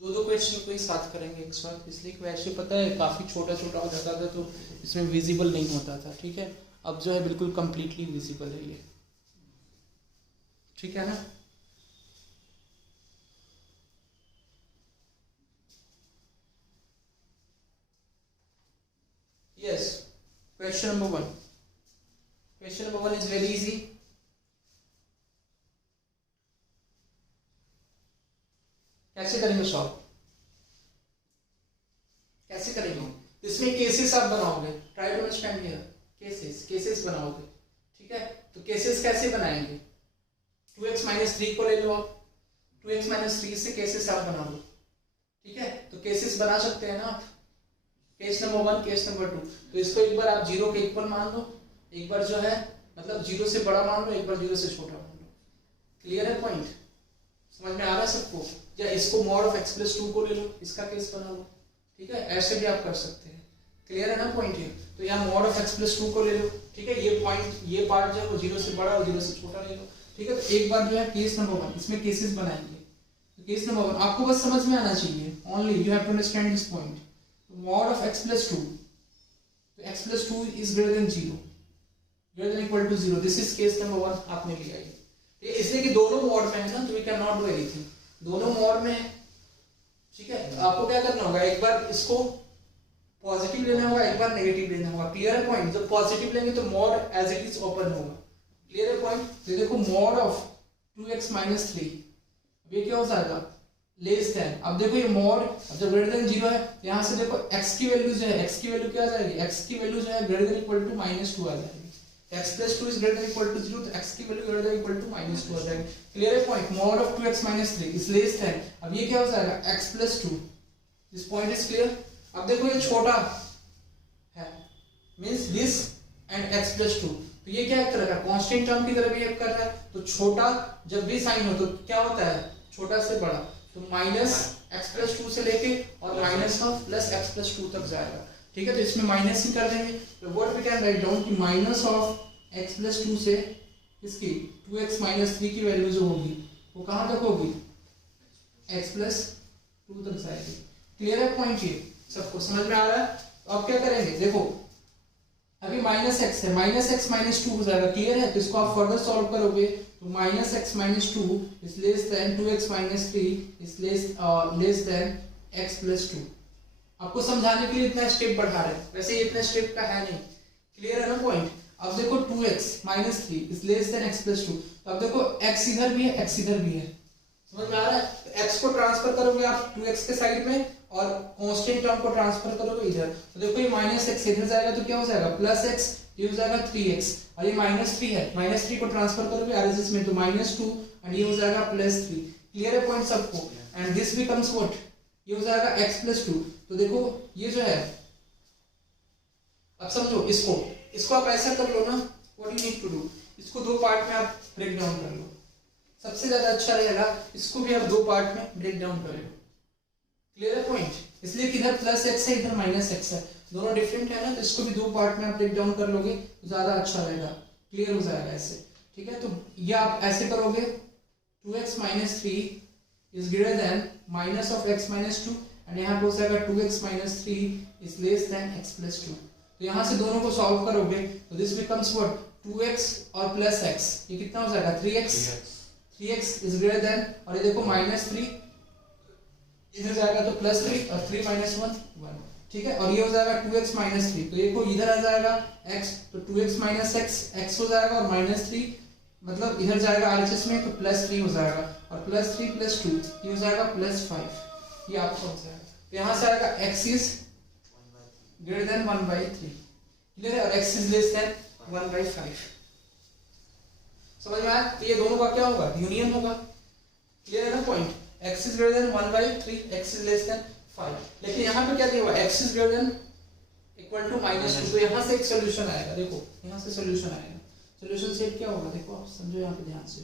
दो क्वेश्चन को ही साथ करेंगे एक साथ, इसलिए कि वैसे पता है काफ़ी छोटा छोटा हो जाता था तो इसमें विजिबल नहीं होता था। ठीक है, अब जो है बिल्कुल कंप्लीटली विजिबल है ये। ठीक है ना। Yes, question number 1। Question number 1 is very easy. कैसे करेंगे सॉल्व, कैसे करेंगे? इसमें केसेस आप बनाओगे, try to understand here. Cases बनाओगे। ठीक है, तो केसेस कैसे बनाएंगे? 2x - 3 को ले लो आप, 2x - 3 से केसेस आप बना लो। ठीक है, तो केसेस बना सकते हैं ना आप। Case number 1, case number 2। तो इसको एक बार आप 0 के इक्वल मान लो, एक बार जो है मतलब 0 से बड़ा मान लो, एक बार 0 से छोटा मान लो। क्लियर है पॉइंट? समझ में आ रहा है सबको? या इसको mod of x + 2 को ले लो, इसका केस बना लो। ठीक है, ऐसे भी आप कर सकते हैं। क्लियर है ना पॉइंट ये? तो यहाँ mod of x + 2 को ले लो। ठीक है, ये पॉइंट, ये पार्ट जो है वो 0 से बड़ा और 0 से छोटा ले लो। ठीक है, तो एक बार जो है केस नंबर 1, इसमें केसेस बनाएंगे। तो केस नंबर 1 आपको बस समझ में आना चाहिए, only you have to understand this point. mod of x + 2, तो x + 2 is greater than 0, greater than equal to 0। This is case number 1 आपने लिया है। इसलिए कि दोनों मोड में है ना, तो we can not do anything, दोनों मोड में है। ठीक है, तो आपको क्या करना होगा, एक बार इसको पॉजिटिव लेना होगा, एक बार नेगेटिव लेना होगा। क्लियर है पॉइंट? जब पॉजिटिव लेंगे तो mod as it is open होगा। क्लियर है पॉइंट? तो देखो mod of 2x - 3, ये क्या हो जाएगा, लेस देन। अब देखो ये mod, अब जब ग्रेटर देन 0 है, यहां से देखो x की वैल्यू जो है, x की वैल्यू क्या आ जाएगी, x की वैल्यू जो है ग्रेटर देन इक्वल टू -2 आ जाएगी। x + 2 is greater than equal to 0, तो x की value greater than equal to -2 आ जाएगी। क्लियर है point? mod of 2x - 3 is less than, अब ये क्या हो जाएगा, x + 2। This point is clear? अब देखो ये छोटा है, means this and x plus 2। तो ये क्या कर रहा है, कांस्टेंट टर्म की तरह बिहेव कर रहा है। तो छोटा जब भी साइन हो तो क्या होता है, छोटा से बड़ा। तो माइनस x प्लस 2 से लेके और minus of plus x plus 2 तक जाएगा। ठीक है, तो इसमें माइनस ही कर देंगे। तो what we can write down कि माइनस ऑफ x प्लस 2 से इसकी 2x माइनस 3 की वैल्यू जो होगी वो कहाँ तक होगी, x प्लस 2 तक जाएगी। क्लियर है पॉइंट, ये सबको समझ में आ रहा है। तो अब क्या करेंगे, देखो अभी माइनस एक्स है, माइनस एक्स माइनस 2 हो जाएगा। क्लियर है, तो इसको आप फर्दर सॉल्व करोगे तो minus x minus 2 is less then 2x minus 3 is less then x plus 2। आपको समझाने के लिए इतना स्टेप बढ़ा रहे हैं, वैसे ये इतना स्टेप का है नहीं। क्लियर है ना पॉइंट। अब देखो 2x minus 3 is less then x plus 2। तो अब देखो x इधर भी है, x इधर भी है, समझ में आ रहा है। तो x को ट्रांसफर करोगे आप 2x के साइड में और कांस्टेंट टर्म को ट्रांसफर करोगे इधर। तो देखो ये माइनस एक्स इधर जाएगा तो क्या हो जाएगा, प्लस एक्स, ये हो जाएगा 3x, और ये माइनस 3 है, माइनस 3 को ट्रांसफर करोगे आरएसएस में तो माइनस 2 एंड ये हो जाएगा प्लस 3। क्लियर है पॉइंट सबको। एंड दिस बिकम्स व्हाट, ये हो जाएगा x प्लस 2। तो देखो ये जो है, अब समझो इसको आप ऐसा कर लो ना, what you need to do, इसको दो पार्ट में आप ब्रेक डाउन कर लो, सबसे ज्यादा अच्छा रहेगा। इसको भी आप दो पार्ट में ब्रेक डाउन कर लो। क्लियर है पॉइंट, इसलिए कि इधर प्लस एक्स है इधर माइनस एक्स है, दोनों डिफरेंट है ना, तो इसको भी दो पार्ट में आप ब्रेक डाउन कर लोगे तो ज्यादा अच्छा रहेगा, क्लियर हो जाएगा ऐसे। ठीक है, तो ये आप ऐसे करोगे 2x minus 3 is greater then minus of x minus 2 and यहाँ पे हो जाएगा 2x minus 3 is less then x plus 2। तो यहाँ से दोनों को सॉल्व करोगे तो दिस बिकम्स व्हाट, 2x और प्लस x, ये कितना हो जाएगा 3x इज ग्रेटर देन, और ये देखो माइनस 3 इधर जाएगा तो प्लस 3 और 3 माइनस 1 1। ठीक है, और ये हो जाएगा 2x माइनस 3, तो ये को इधर आ जाएगा x, तो 2x माइनस x हो जाएगा और माइनस 3 मतलब इधर जाएगा आरएचएस में तो प्लस 3 हो जाएगा, और प्लस 3 प्लस 2 ये हो जाएगा प्लस 5, ये आपका हो जाएगा। तो यहाँ से आएगा x is greater than 1/3। Clear है, और x इज लेस देन 1/5। समझ में आया। तो ये दोनों का क्या होगा, यूनियन होगा। क्लियर है ना point, x is greater than 1/3, x is less than 5। लेकिन यहाँ पे क्या दिया हुआ, x is greater than equal to -2, तो यहाँ से एक सॉल्यूशन आएगा। देखो यहाँ से सॉल्यूशन आएगा, सॉल्यूशन सेट क्या होगा, देखो आप समझो यहाँ पे ध्यान से।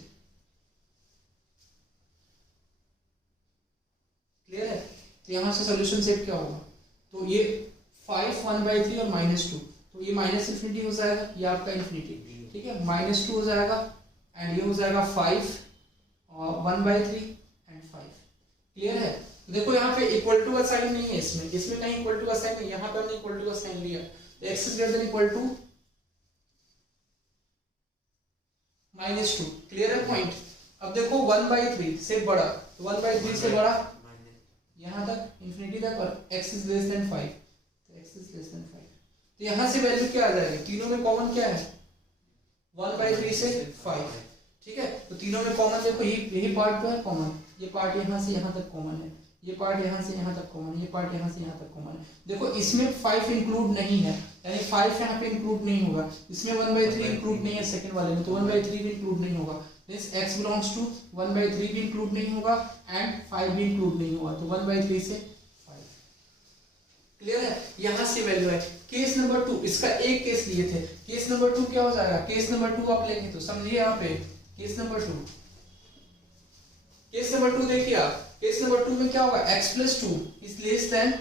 क्लियर है, तो यहाँ से सॉल्यूशन सेट क्या होगा, तो ये 5 1/3 और -2, तो ये माइनस इंफिनिटी हो जाएगा, ये आपका इंफिनिटी। ठीक है, -2 हो जाएगा एंड ये हो जाएगा 5 और 1/3 एंड 5। क्लियर है, तो देखो यहाँ पे इक्वल टू का साइन नहीं है, इसमें कहीं इक्वल टू का साइन नहीं, यहाँ पे हमने इक्वल टू का साइन लिया, तो x is greater than equal to -2। Clear है पॉइंट। अब देखो 1/3 से बड़ा, तो 1/3 से बड़ा यहाँ तक इंफिनिटी तक, और x इज लेस देन 5, तो x इज लेस देन 5। तो यहाँ से वैल्यू क्या आ जाएगी, तीनों में कॉमन क्या है, 1/3 से 5। ठीक है, तो तीनों में कॉमन देखो, यही पार्ट तो है कॉमन, ये पार्ट यहाँ से यहाँ तक कॉमन है, ये पार्ट यहाँ से यहाँ तक कॉमन है, ये पार्ट यहाँ से यहाँ तक कॉमन है। देखो इसमें 5 इंक्लूड नहीं है, यानी 5 यहाँ पे इंक्लूड नहीं होगा, इसमें 1/3 इंक्लूड नहीं है सेकंड वाले में, तो 1/3 भी इंक्लूड नहीं होगा। मींस x बिलोंग्स टू 1/3 भी इंक्लूड नहीं होगा एंड 5 भी इंक्लूड नहीं होगा, तो 1/3 से 5। क्लियर है, यहाँ से वैल्यू है। केस नंबर 2, इसका एक केस लिए थे, केस नंबर 2 क्या हो जाएगा, केस नंबर 2 आप लेंगे तो समझिए यहाँ पे केस नंबर 2, केस नंबर 2 देखिए आप, केस नंबर 2 में क्या होगा, x plus 2 is less than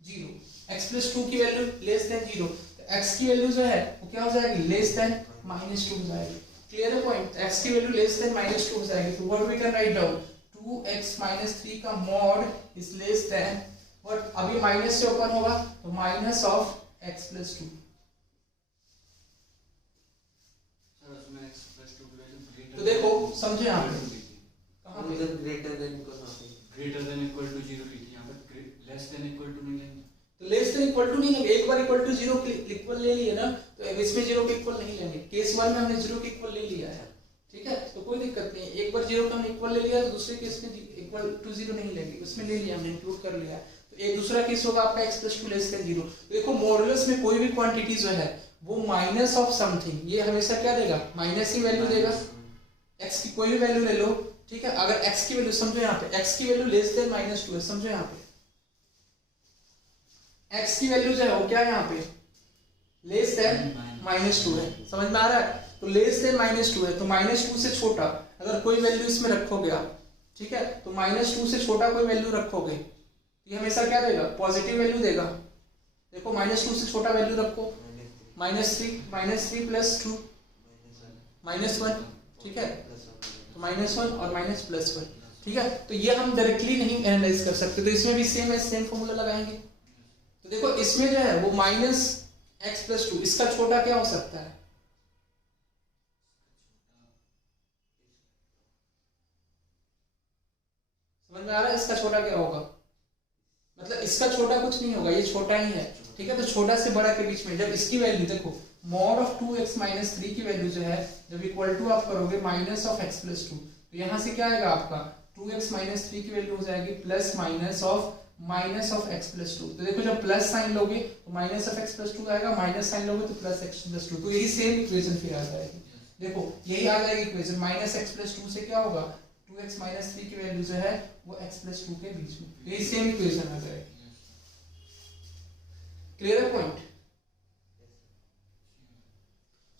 0, x plus 2 की वैल्यू लेस देन 0, तो x की वैल्यू जो है वो क्या हो जाएगी, लेस देन -2 हो जाएगी। क्लियर है पॉइंट, x की वैल्यू लेस देन -2 हो जाएगी, तो what we can write down, 2x minus 3 का mod is less than what, अभी माइनस से ओपन होगा तो माइनस ऑफ x प्लस 2। तो देखो समझे यहाँ पे कहाँ पे ग्रेटर देन इक्वल टू 0 लिखिए, यहाँ पर लेस देन इक्वल टू नहीं लेंगे, तो लेस देन इक्वल टू नहीं लेंगे, एक बार इक्वल टू 0 इक्वल ले लिए ना, तो इसमें 0 के इक्वल नहीं लेंगे। केस 1 में हमने 0 के इक्वल ले लिया है, ठीक है, तो कोई दिक्कत नहीं है, एक बार 0 का हमने इक्वल ले लिया तो दूसरे केस में इक्वल टू 0 नहीं लेंगे, उसमें ले लिया हमने, इंक्लूड कर लिया। तो एक दूसरा केस होगा आपका x प्लस 2 लेस देन 0। तो देखो मॉडुलस में कोई भी क्वांटिटी जो है वो माइनस ऑफ समथिंग, ये हमेशा क्या देगा, माइनस ही वैल्यू देगा। x की कोई भी वैल्यू ले लो, ठीक है, अगर x की वैल्यू समझो यहाँ पे x की वैल्यू लेस देन -2 है, समझो यहाँ पे x की वैल्यू जो है वो क्या है यहाँ पे लेस देन -2 है। समझ में आ रहा है? तो लेस देन -2 है, तो -2 से छोटा अगर कोई वैल्यू इसमें रखोगे आप, ठीक है, तो -2 से छोटा कोई वैल्यू रखोगे, ये हमेशा क्या देगा? पॉजिटिव वैल्यू देगा। देखो -2 से छोटा वैल्यू रखो, -3 प्लस 2 -1, ठीक है, तो -1 और +1, ठीक है। तो ये हम डायरेक्टली नहीं एनालाइज कर सकते, तो इसमें भी सेम है, सेम फॉर्मूला लगाएंगे। तो देखो इसमें जो है वो -x+2, इसका छोटा क्या हो सकता है? समझ में आ रहा है? इसका छोटा क्या होगा? मतलब इसका छोटा कुछ नहीं होगा, ये छोटा ही है, ठीक है। तो छोटा से बड़ा के बीच में जब इसकी वैल्यू देखो, मॉड ऑफ 2x - 3 की वैल्यू जो है जब इक्वल टू आप करोगे -(x+2), तो यहाँ से क्या आएगा आपका 2x - 3 की वैल्यू हो जाएगी प्लस माइनस ऑफ (x+2). तो देखो जब प्लस साइन लोगे तो (x+2) आएगा, माइनस साइन लोगे तो (x+2), तो यही सेम इक्वेशन फिर आ जाएगी। देखो यही आ जाएगी इक्वेशन, (x+2) से क्या होगा 2x - 3 की वैल्यू जो है वो (x+2) के बीच में, यही सेम इक्वेशन आ जाएगी। क्लियर है पॉइंट?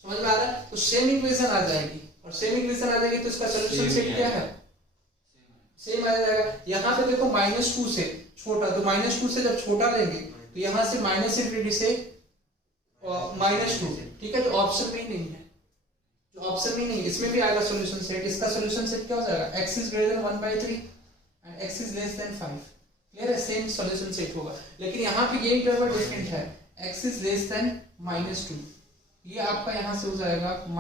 समझ में आ रहा है? तो सेम इक्वेशन आ जाएगी, और सेम इक्वेशन आ जाएगी तो इसका सॉल्यूशन सेट क्या है? सेम आ जाएगा। यहाँ पे देखो -2 से छोटा, तो -2 से जब छोटा लेंगे तो यहाँ से -∞ से -2, ठीक है, तो ऑप्शन में ही नहीं है, जो ऑप्शन में नहीं, इसमें भी आएगा सॉल्यूशन सेट। इसका सॉल्यूशन सेट क्या हो जाएगा? x > 1/3 and x < 5। क्लियर है? सेम सॉल्यूशन सेट होगा, लेकिन यहाँ पे ये इंटरवल डिफरेंट है, x < -2, ये आपका यहाँ से हो जाएगा -∞,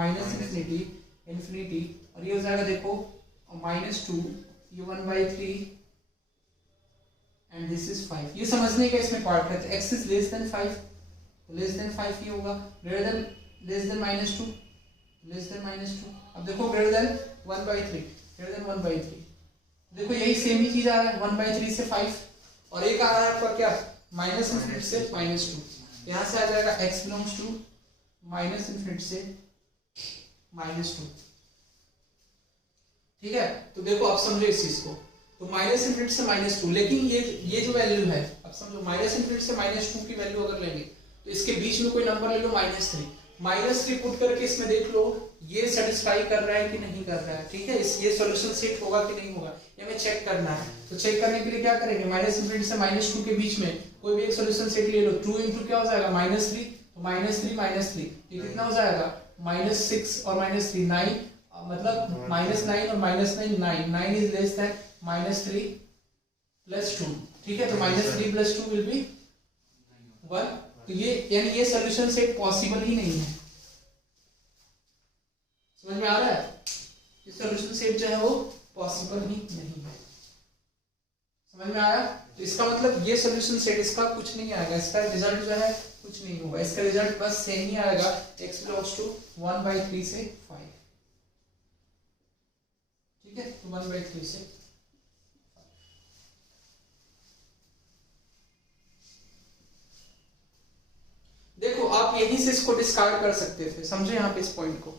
और ये हो जाएगा देखो -2, ये 1/3 एंड दिस इज 5। ये समझने का इसमें पार्ट है। तो x < 5, तो <5 ये होगा, ग्रेटर देन -2, -2। अब देखो ग्रेटर देन 1/3, देखो यही सेम ही चीज आ रहा है, 1/3 से 5, और एक आ रहा है आपका क्या -∞ से -2। यहाँ से आ जाएगा x बिलोंग्स टू -∞ से -2, ठीक है। तो देखो आप समझो इस चीज को, तो -∞ से -2, लेकिन ये जो वैल्यू है, अब समझो -∞ से -2 की वैल्यू अगर लेंगे तो इसके बीच में कोई नंबर ले लो -3 पुट करके इसमें देख लो ये सेटिस्फाई कर रहा है कि नहीं कर रहा है, ठीक है। ये सॉल्यूशन सेट होगा कि नहीं होगा, ये हमें चेक करना है। तो चेक करने के लिए क्या करेंगे, -∞ से -2 के बीच में कोई भी एक सॉल्यूशन सेट ले लो, 2 * क्या हो जाएगा -3, तो -3, ये कितना हो जाएगा -6 और -3 9, मतलब -9 और -9 9 इज लेस देन -3 + 2, ठीक है। तो -3 + 2 विल बी 1। तो ये यानी ये सॉल्यूशन सेट पॉसिबल ही नहीं है। समझ में आ रहा है? ये सॉल्यूशन सेट जो है वो पॉसिबल ही नहीं है। समझ में आया? तो इसका मतलब ये सॉल्यूशन सेट, इसका कुछ नहीं आएगा, इसका रिजल्ट जो है कुछ नहीं होगा, इसका रिजल्ट बस सेम ही आएगा, x बिलोंग्स टू 1/3 से 5, ठीक है। तो 1/3 से 5। देखो आप यहीं से इसको डिस्कार्ड कर सकते थे, समझो यहाँ पे इस पॉइंट को,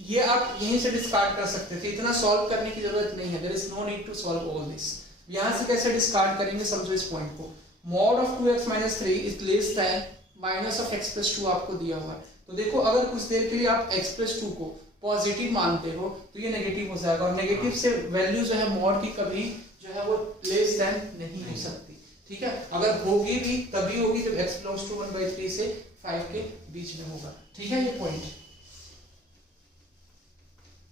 ये आप यहीं से डिस्कार्ड कर सकते थे, इतना सॉल्व करने की जरूरत नहीं है, there is no need to solve all this. यहाँ से कैसे डिस्कार्ड करेंगे, समझो इस पॉइंट को, mod of 2x - 3 is less than (-x+2) आपको दिया हुआ है। तो देखो अगर कुछ देर के लिए आप x+2 को पॉजिटिव मानते हो तो ये नेगेटिव हो जाएगा, और नेगेटिव से वैल्यू जो है मॉड की कभी जो है वो लेस देन नहीं हो सकती, ठीक है। अगर होगी भी तभी होगी जब x बिलोंग्स टू 1/3 से 5 के बीच में होगा, ठीक है, ये पॉइंट।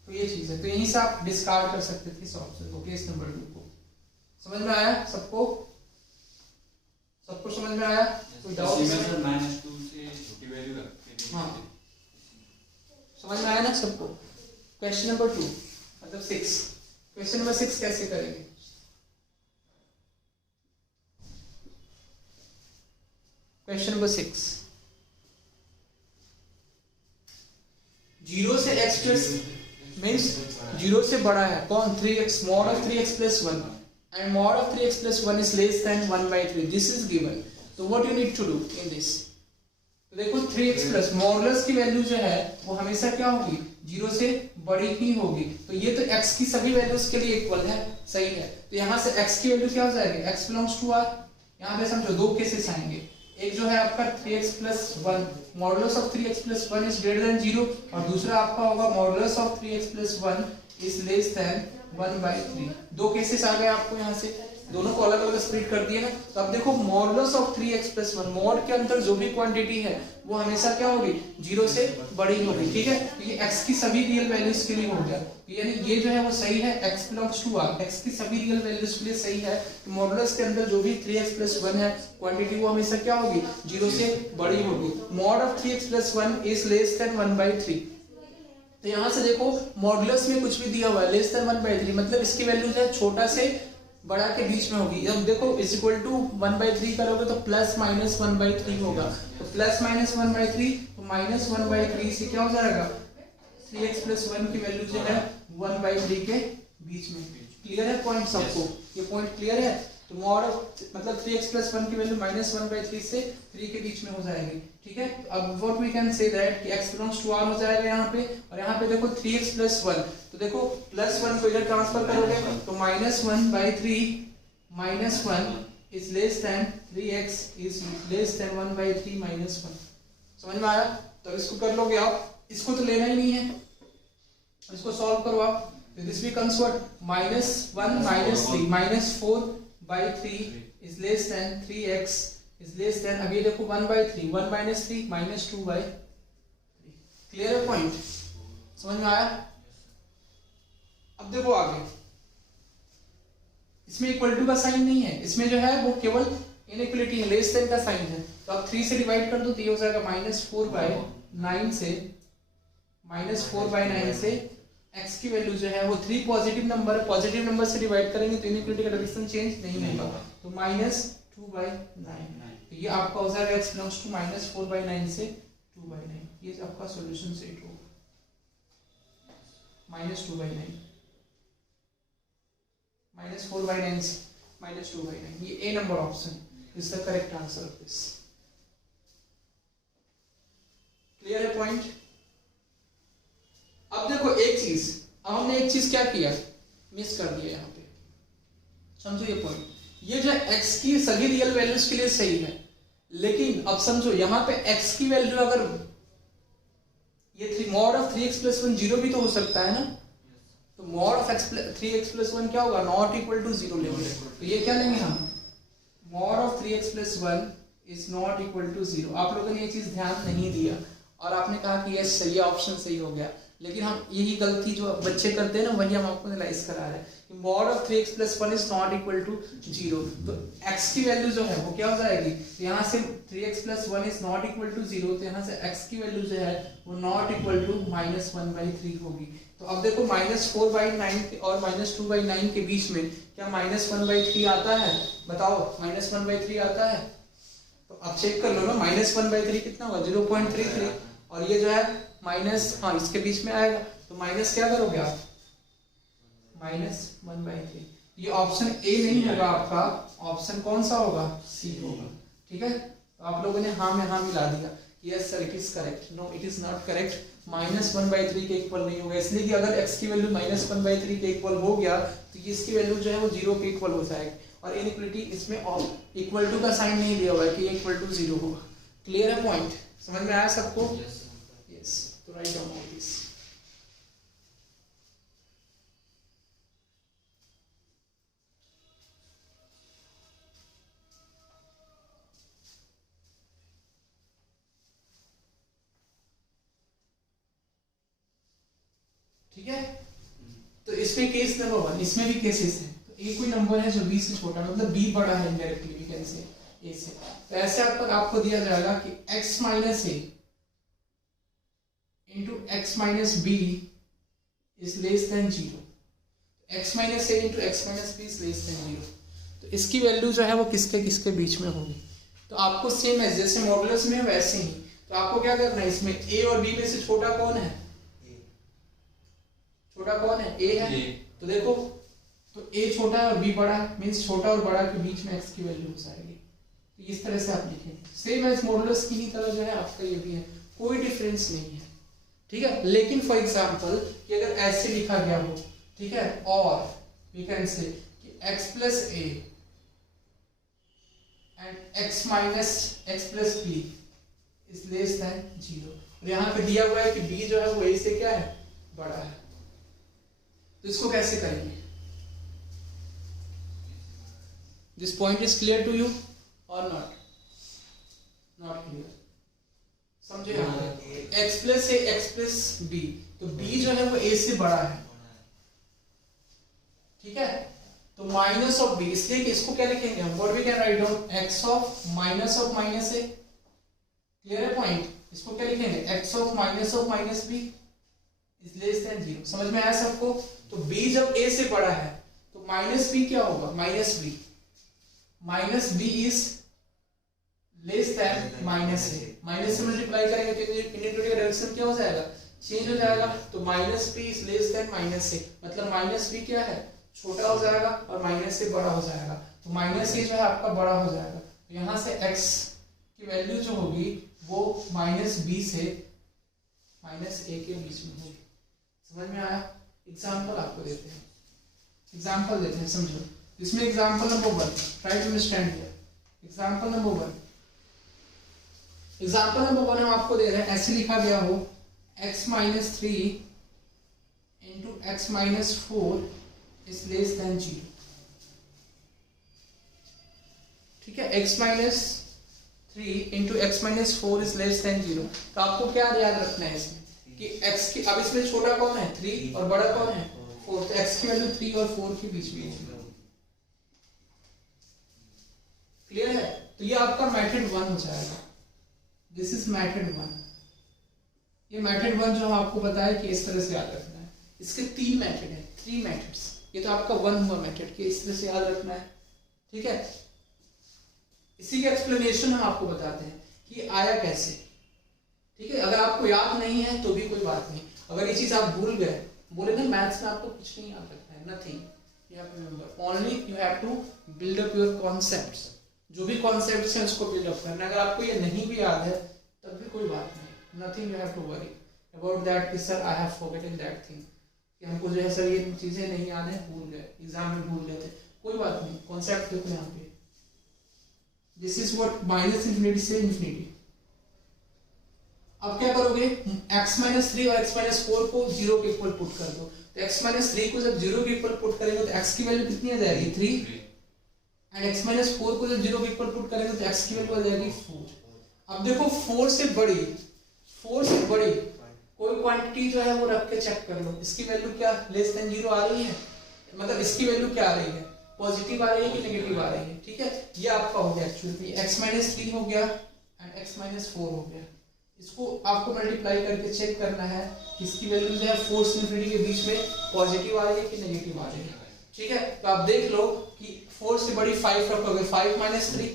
तो ये चीज है, तो यहीं से आप डिस्कार्ड कर सकते थे इस ऑप्शन को, केस नंबर 2 को। समझ में आया सबको? सबको समझ में आया? कोई डाउट इसमें? -2 से छोटी वैल्यू रखते हैं, हाँ समझ में आया ना सबको? क्वेश्चन नंबर 2 मतलब 6, क्वेश्चन नंबर 6 कैसे करेंगे? क्वेश्चन नंबर 6, 0 से x प्लस मीन्स 0 से बड़ा है कौन? 3x, mod of 3x + 1 and mod of 3x + 1 is less than 1/3, this is given, so what you need to do in this? तो देखो 3x प्लस मॉडुलस की वैल्यू जो है वो हमेशा क्या होगी, 0 से बड़ी ही होगी, तो ये तो x की सभी वैल्यूज के लिए इक्वल है, सही है। तो यहाँ से x की वैल्यू क्या हो जाएगी, x बिलोंग्स टू r, यहाँ पे समझो 2 केसेस आएंगे, एक जो है आपका 3x plus 1, modulus of 3x plus 1 is greater then 0, और दूसरा आपका होगा modulus of 3x plus 1 is less then 1/3। दो केसेस आ गए आपको यहाँ से, दोनों को अलग अलग स्प्लिट कर दिए ना। तो अब देखो modulus of 3x plus 1, mod के अंदर जो भी क्वांटिटी है वो हमेशा क्या होगी, 0 से बड़ी होगी, ठीक है। तो ये x की सभी रियल वैल्यूज के लिए हो गया, यानी ये जो है वो सही है, x belongs to r, x की सभी रियल वैल्यूज के लिए सही है। तो मॉडुलस के अंदर जो भी 3x प्लस 1 है क्वांटिटी वो हमेशा क्या होगी, 0 से बड़ी होगी। Mod of 3x plus 1 is less then 1/3। तो यहाँ से देखो मॉडुलस में कुछ भी दिया हुआ है लेस देन 1/3, मतलब इसकी वैल्यू जो है छोटा से बड़ा के बीच में होगी। अब देखो इज इक्वल टू 1/3 करोगे तो प्लस माइनस 1/3 होगा, तो प्लस माइनस 1/3, तो माइनस 1/3 से क्या हो जाएगा, 3x प्लस 1 की वैल्यू जो है 1/3 के बीच में। क्लियर है पॉइंट सबको, ये पॉइंट क्लियर है। तो मॉड मतलब 3x प्लस 1 की वैल्यू माइनस 1/3 से 3 के बीच में हो जाएगी, ठीक है। तो अब what we can say that कि x बिलोंग्स टू r हो जाएगा यहाँ पे, और यहाँ पे देखो 3x प्लस 1, तो देखो प्लस 1 को इधर ट्रांसफर करोगे तो minus 1/3 minus 1 is less then 3x is less then 1/3 minus 1। समझ में आया? तो इसको कर लोगे आप, इसको तो लेना ही नहीं है, इसको सॉल्व करो आप। This becomes what, minus 1 minus 3 minus 4/3 is less than 3x is less than, अभी देखो 1/3, 1 minus 3 minus 2/3। क्लियर है पॉइंट, समझ में आया? अब देखो आगे, इसमें इक्वल टू का साइन नहीं है, इसमें जो है वो केवल इनइक्वलिटी है, लेस देन का साइन है। तो अब 3 से डिवाइड कर दो तो ये हो जाएगा -4/9 से, -4/9 से x की वैल्यू जो है वो 3 पॉजिटिव नंबर, पॉजिटिव नंबर से डिवाइड करेंगे तो इनइक्वलिटी का डायरेक्शन चेंज नहीं होगा, तो -2/9। तो ये आपका हो जाएगा x बिलोंग्स टू -4/9 से 2/9। ये आपका सॉल्यूशन सेट होगा, -2/9, -4/9 से -2/9। ये A number option is the correct answer of this. Clear है पॉइंट? अब देखो एक चीज, अब हमने एक चीज क्या किया, मिस कर दिया यहाँ पे, समझो ये पॉइंट। ये जो x की सभी रियल वैल्यूज के लिए सही है, लेकिन अब समझो यहाँ पे x की वैल्यू अगर ये मॉड ऑफ 3x प्लस 1 0 भी तो हो सकता है ना, तो मॉड ऑफ 3x प्लस 1 क्या होगा, नॉट इक्वल टू 0 लेंगे। तो ये क्या लेंगे हम, mod of 3x plus 1 is not equal to 0। आप लोगों ने ये चीज ध्यान नहीं दिया और आपने कहा कि यस सही ऑप्शन सही हो गया, लेकिन हम यही गलती जो बच्चे करते हैं ना वही हम आपको एनालाइज करा रहे हैं कि mod of 3x plus 1 is not equal to 0। तो x की वैल्यू जो है वो क्या हो जाएगी, यहाँ से 3x plus 1 is not equal to 0, तो यहाँ से x की वैल्यू जो है वो नॉट इक्वल टू -1/3 होगी। तो अब देखो -4/9 और -2/9 के बीच में क्या -1/3 आता है, बताओ -1/3 आता है? तो अब चेक कर लो ना, -1/3 कितना होगा, 0.33, और ये जो है माइनस, हाँ इसके बीच में आएगा, तो माइनस क्या करोगे आप, -1/3। ये ऑप्शन ए नहीं होगा आपका, ऑप्शन कौन सा होगा, सी होगा, ठीक है। तो आप लोगों ने हाँ में हाँ मिला दिया, yes sir it is correct, no it is not correct, -1/3 के इक्वल नहीं होगा, इसलिए कि अगर x की वैल्यू -1/3 के इक्वल हो गया तो इसकी वैल्यू जो है वो 0 के इक्वल हो जाएगी, और इनइक्वलिटी इसमें इक्वल टू का साइन नहीं दिया हुआ है कि इक्वल टू 0 होगा। क्लियर है पॉइंट, समझ में आया सबको? यस, तो राइट डाउन ऑल दिस। ठीक है, तो इसमें केस नंबर 1, इसमें भी केसेस हैं। तो ए कोई नंबर है जो b से छोटा, मतलब b बड़ा है indirectly we can say a से, तो ऐसे आपको दिया जाएगा कि x minus a into x minus b is less than 0, x minus a into x minus b is less than 0। तो इसकी वैल्यू जो है वो किसके किसके बीच में होगी, तो आपको सेम है जैसे मॉडुलस में वैसे ही, तो आपको क्या करना है, इसमें a और b में से छोटा कौन है, छोटा कौन है, a है। तो देखो, तो a छोटा है और b बड़ा है, मींस छोटा और बड़ा के बीच में x की वैल्यू हो जाएगी। तो इस तरह से आप लिखेंगे, सेम एज मॉडुलस की ही तरह जो है आपका ये भी है, कोई डिफरेंस नहीं है, ठीक है। लेकिन फॉर एग्जांपल कि अगर ऐसे लिखा गया हो, ठीक है, और वी कैन से कि x plus a and x minus x plus b is less than 0। और यहाँ पे दिया हुआ है कि b जो है वो a से क्या है, बड़ा है। तो इसको कैसे करेंगे? This point is clear to you और नॉट? नॉट क्लियर, समझे? x plus a x plus b, तो b जो है वो a से बड़ा है, ठीक है। तो माइनस ऑफ b, इसलिए कि इसको क्या लिखेंगे हम, what we can write down, x of minus a। Clear है पॉइंट? इसको क्या लिखेंगे, x of minus b is less than 0। समझ में आया सबको? तो b जब a से बड़ा है तो माइनस b क्या होगा, minus b is less then minus a। Minus से मल्टीप्लाई करेंगे तो इनइक्वालिटी का डायरेक्शन क्या हो जाएगा, चेंज हो जाएगा। तो minus b is less then minus a, मतलब माइनस b क्या है, छोटा हो जाएगा और माइनस से बड़ा हो जाएगा। तो माइनस a जो है आपका बड़ा हो जाएगा। तो यहाँ से x की वैल्यू जो होगी वो माइनस b से माइनस a के बीच में होगी। समझ में आया? एग्जाम्पल आपको देते हैं, एग्जाम्पल देते हैं, समझो। इसमें example number 1, try to understand here. Example number 1, example number 1 हम आपको दे रहे हैं, ऐसे लिखा गया हो x minus 3 into x minus 4 is less than 0। ठीक है, x minus 3 into x minus 4 is less than 0। तो आपको क्या याद रखना है इसमें कि x की, अब इसमें छोटा कौन है 3 और बड़ा कौन है 4, तो x की वैल्यू 3 और 4 के बीच में है। क्लियर है? तो ये आपका मेथड 1 हो जाएगा। This is method 1। ये मेथड 1 जो हम आपको बताया कि इस तरह से याद रखना है। इसके 3 मेथड है, 3 मेथड्स। ये तो आपका 1 हुआ मेथड कि इस तरह से याद रखना है, ठीक है। इसी का एक्सप्लेनेशन हम आपको बताते हैं कि आया कैसे, ठीक है। अगर आपको याद नहीं है तो भी कोई बात नहीं, अगर ये चीज आप भूल गए, बोले ना मैथ्स में आपको कुछ नहीं याद रखना है, nothing you have to remember, only you have to build up your concepts. जो भी कॉन्सेप्ट्स हैं उसको बिल्ड अप करना है। अगर आपको ये नहीं भी याद है तब भी कोई बात नहीं, nothing you have to worry about that कि sir I have forgotten that thing, कि हमको जो है सर ये चीजें नहीं याद है, भूल गए, एग्जाम में भूल गए थे, कोई बात नहीं। कॉन्सेप्ट देखो यहाँ पे, this is what minus infinity से इंफिनिटी। अब क्या करोगे, x माइनस 3 और x माइनस 4 को 0 के इक्वल पुट कर दो। तो x माइनस 3 को जब 0 के इक्वल पुट करेंगे तो x की वैल्यू कितनी आ जाएगी 3, एंड x माइनस 4 को जब 0 के इक्वल पुट करेंगे तो x की वैल्यू आ जाएगी 4। अब देखो 4 से बड़ी कोई क्वांटिटी जो है वो रख के चेक कर लो, इसकी वैल्यू क्या लेस देन 0 आ रही है, मतलब इसकी वैल्यू क्या आ रही है, पॉजिटिव आ रही है कि नेगेटिव आ रही है, ठीक है। ये आपका हो गया एक्चुअली, x माइनस 3 हो गया एंड x माइनस 4 हो गया। इसको आपको मल्टीप्लाई करके चेक करना है कि इसकी वैल्यू जो है 4 से इंफिनिटी के बीच में पॉजिटिव आ रही है कि नेगेटिव आ रही है, ठीक है। तो आप देख लो कि 4 से बड़ी 5 रखोगे, 5 माइनस 3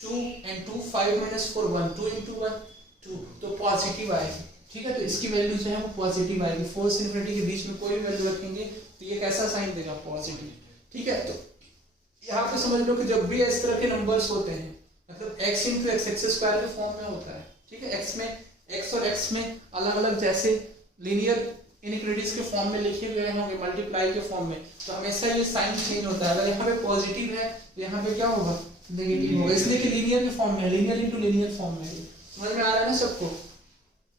2 एंड 2, 5 माइनस 4 1, 2 into 1 2, तो पॉजिटिव आएगी, ठीक है। तो इसकी वैल्यू जो है वो पॉजिटिव आएगी। 4 से इंफिनिटी के बीच में कोई भी वैल्यू रखेंगे तो ये कैसा साइन देगा, पॉजिटिव, ठीक है। तो यहाँ पे समझ लो कि जब भी इस तरह के नंबर्स होते हैं, मतलब x into x स्क्वायर के फॉर्म में होता है, ठीक है। x और x में अलग अलग जैसे लीनियर इनइक्वालिटीज के फॉर्म में लिखे हुए होंगे, मल्टीप्लाई के फॉर्म में, तो हमेशा ये साइन चेंज होता है। अगर यहाँ पे पॉजिटिव है तो यहाँ पे क्या होगा, नेगेटिव होगा, इसलिए कि लीनियर के फॉर्म में, लीनियर इनटू लीनियर फॉर्म में। समझ में आ रहा है ना सबको?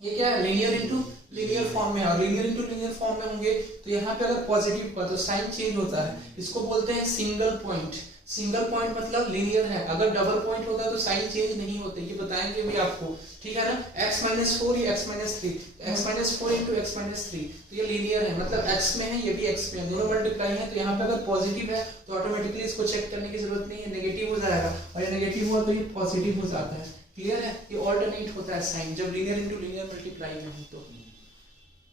ये क्या है, लीनियर इनटू लीनियर फॉर्म में, और लीनियर इनटू लीनियर फॉर्म में होंगे तो यहाँ पे अगर पॉजिटिव का तो साइन चेंज होता है। इसको बोलते हैं सिंगल पॉइंट। सिंगल पॉइंट मतलब लीनियर है, अगर डबल पॉइंट होता है तो साइन चेंज नहीं होते, ये बताएंगे भी आपको, ठीक है ना। x माइनस 4 या x minus 3, x minus 4 into x minus 3, तो ये लीनियर है, मतलब x में है, ये भी x में है, दोनों मल्टीप्लाई है। तो यहाँ पे अगर पॉजिटिव है तो ऑटोमेटिकली इसको चेक करने की जरूरत नहीं है, नेगेटिव हो जाएगा, और ये नेगेटिव हुआ तो ये पॉजिटिव हो जाता है। क्लियर है? ये ऑल्टरनेट होता है साइन जब लीनियर इनटू लीनियर मल्टीप्लाई में हो तो।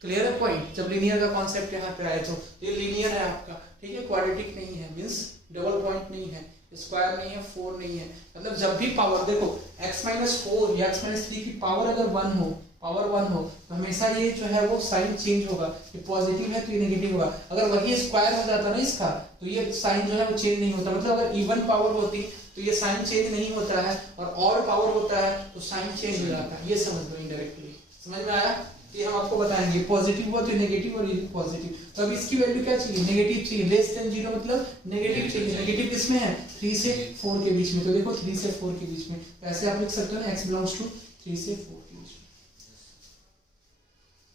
क्लियर है पॉइंट? जब लीनियर का कॉन्सेप्ट यहाँ पे आए तो ये लीनियर है आपका, ठीक है, क्वाड्रेटिक नहीं है, मींस डबल पॉइंट नहीं है, स्क्वायर नहीं है, 4 नहीं है। मतलब जब भी पावर देखो x माइनस 4 या x माइनस 3 की पावर अगर 1 हो, पावर 1 हो, तो हमेशा ये जो है वो साइन चेंज होगा, ये पॉजिटिव है तो ये नेगेटिव होगा। अगर वही स्क्वायर हो जाता ना इसका तो ये साइन जो है वो चेंज नहीं होता। मतलब अगर इवन पावर होती तो ये साइन चेंज नहीं होता है, और ऑड पावर होता है तो साइन चेंज हो जाता है। ये समझ लो इनडायरेक्टली, समझ में आया? ये हम आपको बताएंगे, पॉजिटिव हुआ तो नेगेटिव और ये पॉजिटिव। तो अब इसकी वैल्यू क्या चाहिए? नेगेटिव चाहिए, लेस देन 0 मतलब नेगेटिव चाहिए। नेगेटिव किसमें है? 3 से 4 के बीच में। तो देखो 3 से 4 के बीच में, तो ऐसे आप लिख सकते हो ना, x बिलोंग्स टू 3 से 4 के बीच में।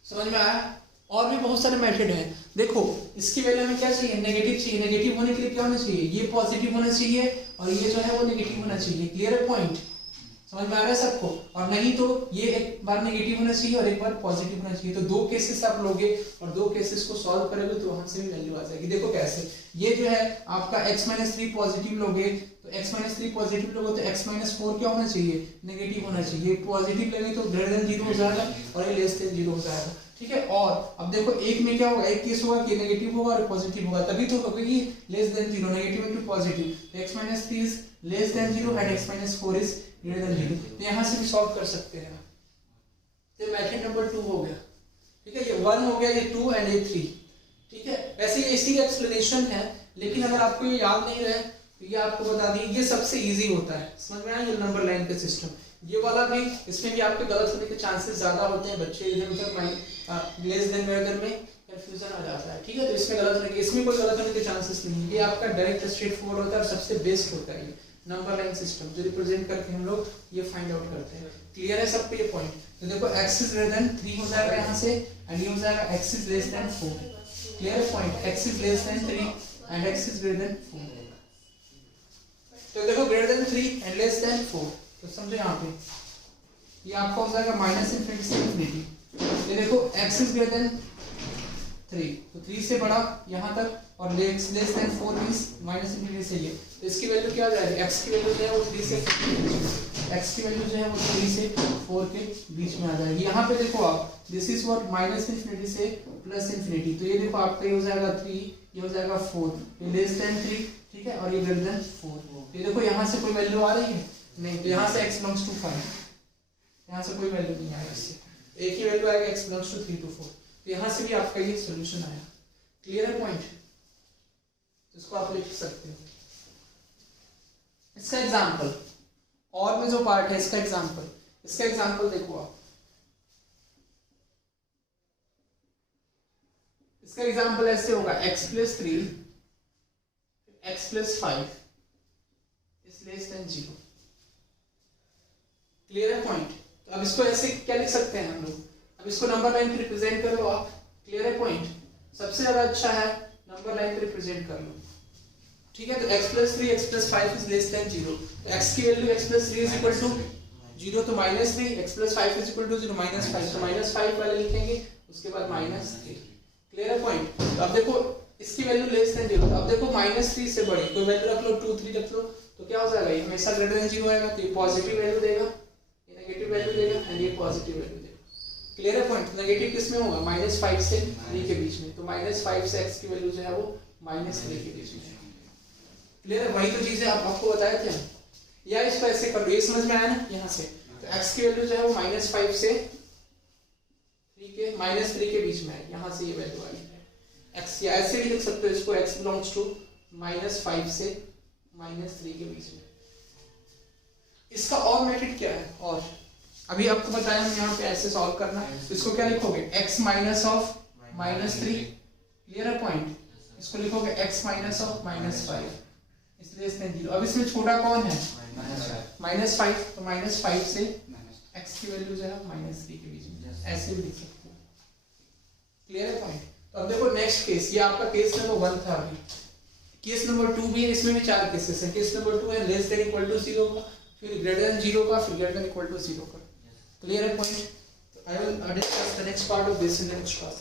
समझ में आया? और भी बहुत सारे मेथड हैं। देखो इसकी वैल्यू हमें क्या चाहिए? नेगेटिव चाहिए। नेगेटिव होने के लिए क्या होना चाहिए? ये पॉजिटिव होना चाहिए और ये जो है वो नेगेटिव होना चाहिए। क्लियर है पॉइंट? समझ में आ रहा है सबको? और नहीं तो ये एक बार नेगेटिव होना चाहिए और एक बार पॉजिटिव होना चाहिए। तो दो केसेस आप लोगे और दो केसेस को सॉल्व करोगे तो वहां से भी वैल्यू आ जाएगी। देखो कैसे, ये जो है आपका x-3 पॉजिटिव लोगे तो x-3 पॉजिटिव लोगे तो x-4 क्या होना चाहिए? नेगेटिव होना चाहिए। पॉजिटिव लगे तो ग्रेटर देन 0 हो जाएगा और ये लेस देन 0 हो जाएगा। ठीक है, और अब देखो एक में क्या होगा? एक केस होगा कि नेगेटिव होगा और पॉजिटिव होगा, तभी तो होगा कि less than 0, negative into positive. तो x-3 is less than 0 and x-4 is greater then 0। तो यहां से भी सॉल्व कर सकते हैं। तो मेथड नंबर 2 हो गया। ठीक है, ये 1 हो गया, ये 2 एंड ये 3। ठीक है, वैसे ये इसी का एक्सप्लेनेशन है, लेकिन अगर आपको ये याद नहीं रहे तो ये आपको बता दी, ये सबसे इजी होता है। समझ में आया? ये नंबर लाइन का सिस्टम, ये वाला भी, इसमें भी आपके गलत होने के चांसेस ज्यादा होते हैं। बच्चे इधर उधर लेस देन ग्रेटर में कंफ्यूजन आ जाता है। ठीक है, तो इसमें गलत होने के, इसमें कोई गलत होने के चांसेस नहीं है। ये आपका डायरेक्ट स्ट्रेट फॉरवर्ड होता है और सबसे बेस्ट होता है ये नंबर लाइन सिस्टम, जो रिप्रेजेंट करके हम लोग ये फाइंड आउट करते हैं। क्लियर है सबको ये पॉइंट? तो देखो x इज ग्रेटर देन 3 हो जाएगा यहाँ से, एंड ये हो जाएगा x is less than 4। Clear है point? x is less than 3 and x is greater than 4। तो देखो greater than 3 and less than 4, तो समझो यहाँ पे ये आपका हो जाएगा -∞ से इन्फिनिटी। ये देखो x इज ग्रेटर देन 3, तो 3 से बड़ा यहाँ तक, और लेस देन 4 इज -∞ से ये। तो इसकी वैल्यू क्या आ जाएगी? x की वैल्यू जो है वो 3 से x की वैल्यू जो है वो 3 से 4 के बीच में आ जाएगी। यहाँ पे देखो आप, दिस इज व्हाट -∞ से +∞। तो ये देखो आपका ये हो जाएगा 3, ये हो जाएगा 4, ये लेस देन 3, ठीक है, और ये ग्रेटर देन 4। ये देखो यहाँ से कोई वैल्यू आ रही है? नहीं, तो यहाँ से x बिलोंग्स टू 5, यहाँ से कोई वैल्यू नहीं आएगी, इससे एक ही वैल्यू आएगी, x बिलोंग्स टू 3 to 4। तो यहाँ से भी आपका ये सॉल्यूशन आया। क्लियर है पॉइंट? इसको आप लिख सकते हो। इसका एग्जांपल, और में जो पार्ट है इसका एग्जांपल देखो आप। इसका एग्जांपल ऐसे होगा, x+3 x+5 is less than 0। Clear है पॉइंट? तो अब इसको ऐसे क्या लिख सकते हैं हम लोग? अब इसको नंबर लाइन पे रिप्रेजेंट करो आप। क्लियर है पॉइंट? सबसे ज्यादा अच्छा है नंबर लाइन पे रिप्रेजेंट कर लो। ठीक है, तो x+3 x+5 is less than 0। तो x की value x+3 is equal to 0, तो -3, x+5 इज इक्वल टू 0, -5, तो -5 वाले लिखेंगे, उसके बाद -3। क्लियर है पॉइंट? तो अब देखो इसकी वैल्यू लेस देन 0, तो अब देखो -3 से बड़ी कोई वैल्यू रख लो, 2, 3 रख लो, तो क्या हो जाएगा? ये हमेशा ग्रेटर देन 0 आएगा, तो ये पॉजिटिव वैल्यू देगा, ये नेगेटिव वैल्यू देगा एंड ये पॉजिटिव वैल्यू देगा। क्लियर है पॉइंट? नेगेटिव किस में होगा? -5 से 3 के बीच में, तो -5 से x की वैल्यू जो है वो -3 के बीच में। क्लियर है? वही तो चीजें आपको बताए थे। या इसको ऐसे कर लो, ये समझ में आया ना? यहाँ से तो x की वैल्यू जो है वो -5 से 3 के बीच में है, यहाँ से ये वैल्यू आई है x। या ऐसे भी लिख सकते हो इसको, x बिलोंग्स टू -5 से -3 के बीच में। इसका और मेथड क्या है? और अभी आपको बताया हम यहाँ पे ऐसे सॉल्व करना है, तो इसको क्या लिखोगे? x minus of -3। क्लियर है पॉइंट? इसको लिखोगे x माइनस ऑफ -5 इसलिए इसमें 0। अब इसमें छोटा कौन है? -5, तो -5 से x की वैल्यू जो है -3 के बीच में, ऐसे भी लिख सकते हो। क्लियर है पॉइंट? तो अब देखो नेक्स्ट केस, ये आपका केस नंबर 1 था। अभी केस नंबर 2 भी है, इसमें भी 4 केसेस हैं। केस नंबर 2 है लेस देन इक्वल टू 0 का, फिर ग्रेटर देन 0 का, फिर ग्रेटर देन इक्वल टू 0 का। क्लियर है point? I will discuss the next part of this in the next class.